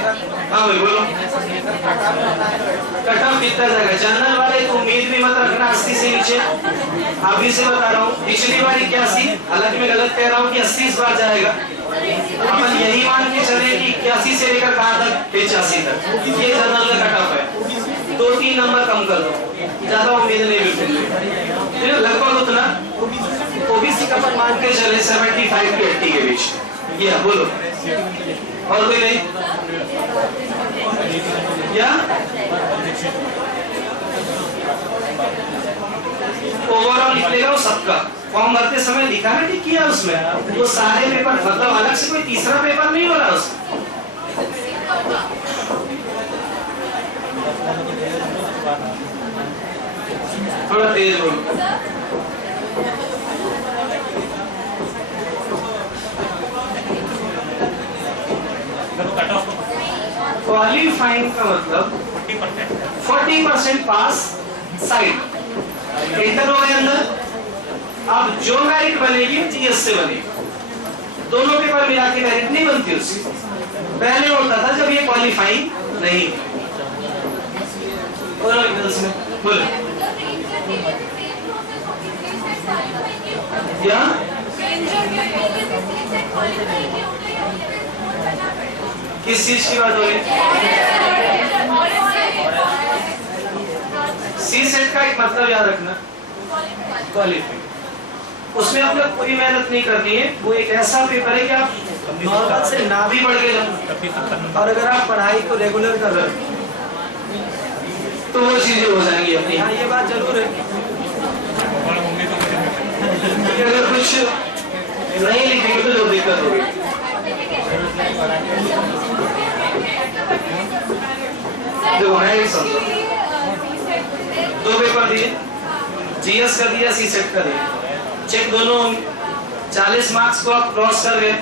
हाँ भाई बोलो कट ऑफ कितना जाएगा, जनरल वाले तो उम्मीद भी मत रखना 80 से नीचे, अभी से बता रहा हूँ। पिछली बार 81, हालांकि मैं गलत कह रहा हूँ कि 80 इस बार जाएगा, अपन यही मान के चले कि 81 से लेकर कहाँ तक, 85 तक, ये जनरल का कट ऑफ है। 2-3 नंबर कम कर दो, ज्यादा उम्मीद नहीं बिल्कुल, लगभग उतना। ओबीसी का अपन मान के चले 75 के 80 के बीच, ये बोलो। और कोई नहीं या ओवरऑल निकलेगा वो सबका, फॉर्म भरते समय लिखा है कि किया उसमें, वो सारे पेपर मतलब अलग से कोई तीसरा पेपर नहीं हो रहा उसमें। थोड़ा तेज बोलो। क्वालिफाइंग का मतलब 40% पास साइड, इंटर हो गए अंदर। अब जो मेरिट बनेगी जीएस से बनेगी, दोनों पेपर मिला के मेरिट नहीं बनती उससे। पहले होता था जब ये क्वालिफाइंग नहीं, बोलो या किस चीज की बात हो रही है, सी सेट का एक मतलब याद रखना, क्वालिफाई। उसमें आपको कोई मेहनत नहीं करनी है, वो एक ऐसा पेपर है कि आप नॉर्मल से ना भी पढ़ के जाओ, और अगर आप पढ़ाई को रेगुलर कर रहे हो तो वो चीजें हो जाएंगी अपनी। हाँ ये बात जरूर है कि अगर कुछ नहीं लिखेंगे तो जो दिक्कत होगी। देखो मैं एक समझो, 2 पेपर दिए, जीएस का दिया, सी सेट का दिया, चेक दोनों 40 मार्क्स को आप क्रॉस कर गए,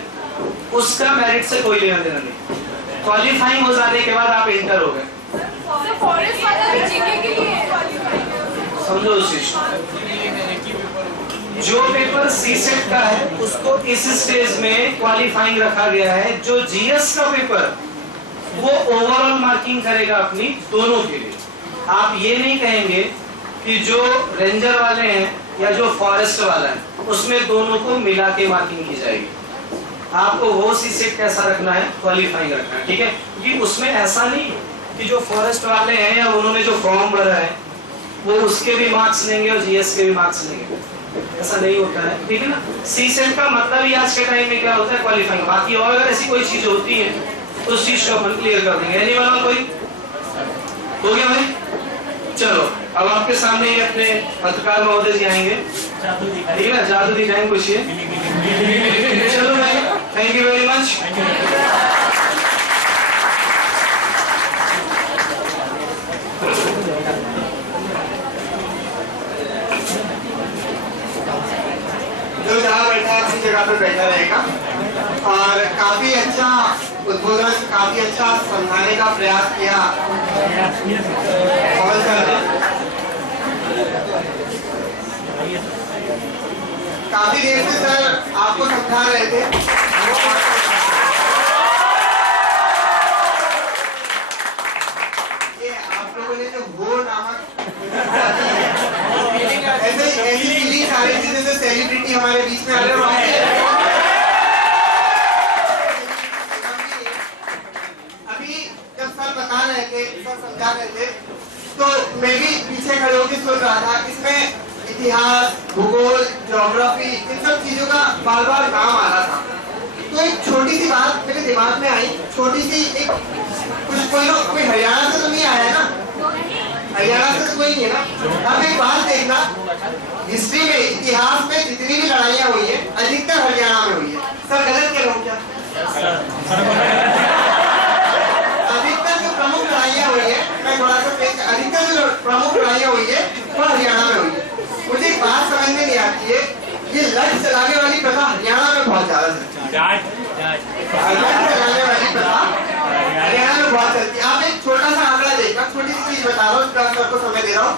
उसका मेरिट से कोई लेना देना नहीं। क्वालिफाइंग हो जाने के बाद आप इंटर हो गए, समझो उस चीज। जो पेपर सी सेट का है उसको इस स्टेज में क्वालिफाइंग रखा गया है। जो जीएस का पेपर वो ओवरऑल मार्किंग करेगा अपनी दोनों के लिए। आप ये नहीं कहेंगे कि जो रेंजर वाले हैं या जो फॉरेस्ट वाला है उसमें दोनों को मिला के मार्किंग की जाएगी। आपको वो सी सेट कैसा रखना है, क्वालिफाइंग रखना है, ठीक है। क्योंकि उसमें ऐसा नहीं कि जो फॉरेस्ट वाले हैं या उन्होंने जो फॉर्म भरा है वो उसके भी मार्क्स लेंगे और जीएस के भी मार्क्स लेंगे, ऐसा नहीं होता है, ठीक है ना। सी सेट का मतलब ही आज के टाइम में क्या होता है, क्वालिफाइंग। बाकी और अगर ऐसी कोई चीज होती है तो उस चीज को अपन क्लियर कर देंगे। एनी वन कोई हो गया भाई? चलो अब आपके सामने ही अपने पत्रकार महोदय जी आएंगे, ठीक है ना, जादू दिखाएंगे कुछ ये। चलो भाई, थैंक यू वेरी मच। जो जहाँ बैठा है अपनी जगह पर बैठा रहेगा और काफी अच्छा उद्बोधन, काफी अच्छा समझाने का प्रयास किया पवन सर ने। काफी देर से सर आपको समझा रहे थे। ये आप लोगों ने जो वो नामक ऐसी फीलिंग आ रही थी जैसे सेलिब्रिटी हमारे बीच में आ रहे हैं। अभी जब सर बता रहे थे, सर समझा रहे थे, तो मैं भी पीछे खड़े होकर सोच रहा था इसमें इतिहास, भूगोल, ज्योग्राफी, इन सब चीजों का बार बार नाम आ रहा था। तो एक छोटी सी बात मेरे दिमाग में आई, छोटी सी एक कोई हरियाणा से तो नहीं आया है ना, हरियाणा से तो कोई नहीं है ना। अब एक बात देखना, हिस्ट्री में, इतिहास में जितनी भी लड़ाइयाँ हुई है अधिकतर हरियाणा में हुई है। सर गलत कह रहा हूँ क्या? अधिकतर जो प्रमुख लड़ाइयाँ हुई है, मैं थोड़ा सा अधिकतर जो प्रमुख लड़ाइयाँ हुई है वो हरियाणा में हुई है। मुझे एक बात समझ में नहीं आती है, ये लठ चलाने वाली प्रथा हरियाणा में बहुत ज्यादा चलती है। लठ चलाने वाली प्रथा हरियाणा में बहुत चलती है। आप एक छोटा सा आंकड़ा देखना, छोटी सी चीज बता रहा हूँ, सबको समय दे रहा हूँ।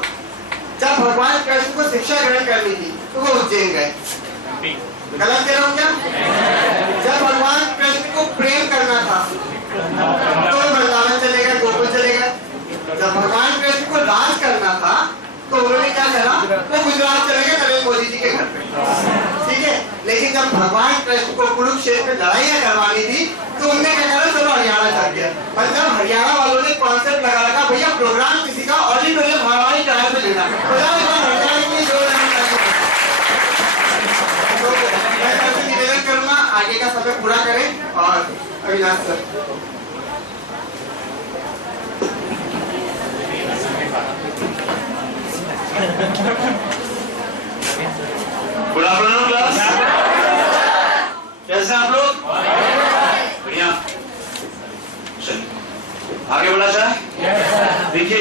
जब भगवान कृष्ण को शिक्षा ग्रहण करनी थी तो वो उज्जैन गए। गलत कह रहा हूँ क्या? जब भगवान कृष्ण को प्रेम करना था तो वृंदावन चले गए, गोकुल चले गए। जब भगवान कृष्ण को राज करना था तो उन्होंने क्या करा, वो गुजरात चले गए नरेंद्र मोदी जी के घर पे, ठीक है। लेकिन जब भगवान कृष्ण को कुरुक्षेत्र में लड़ाइयाँ करवानी थी तो उन्होंने क्या करा, चलो हरियाणा चल गया। मतलब हरियाणा वालों ने कॉन्सेप्ट लगा रखा, भैया प्रोग्राम किसी का ऑडिटोरियम हमारी किराए पे लेना, मैं निवेदन करूंगा आगे का समय पूरा करें। और Avinash sir, good afternoon class, कैसे आप लोग? बढ़िया, चलिए आगे बढ़ा जाए। देखिए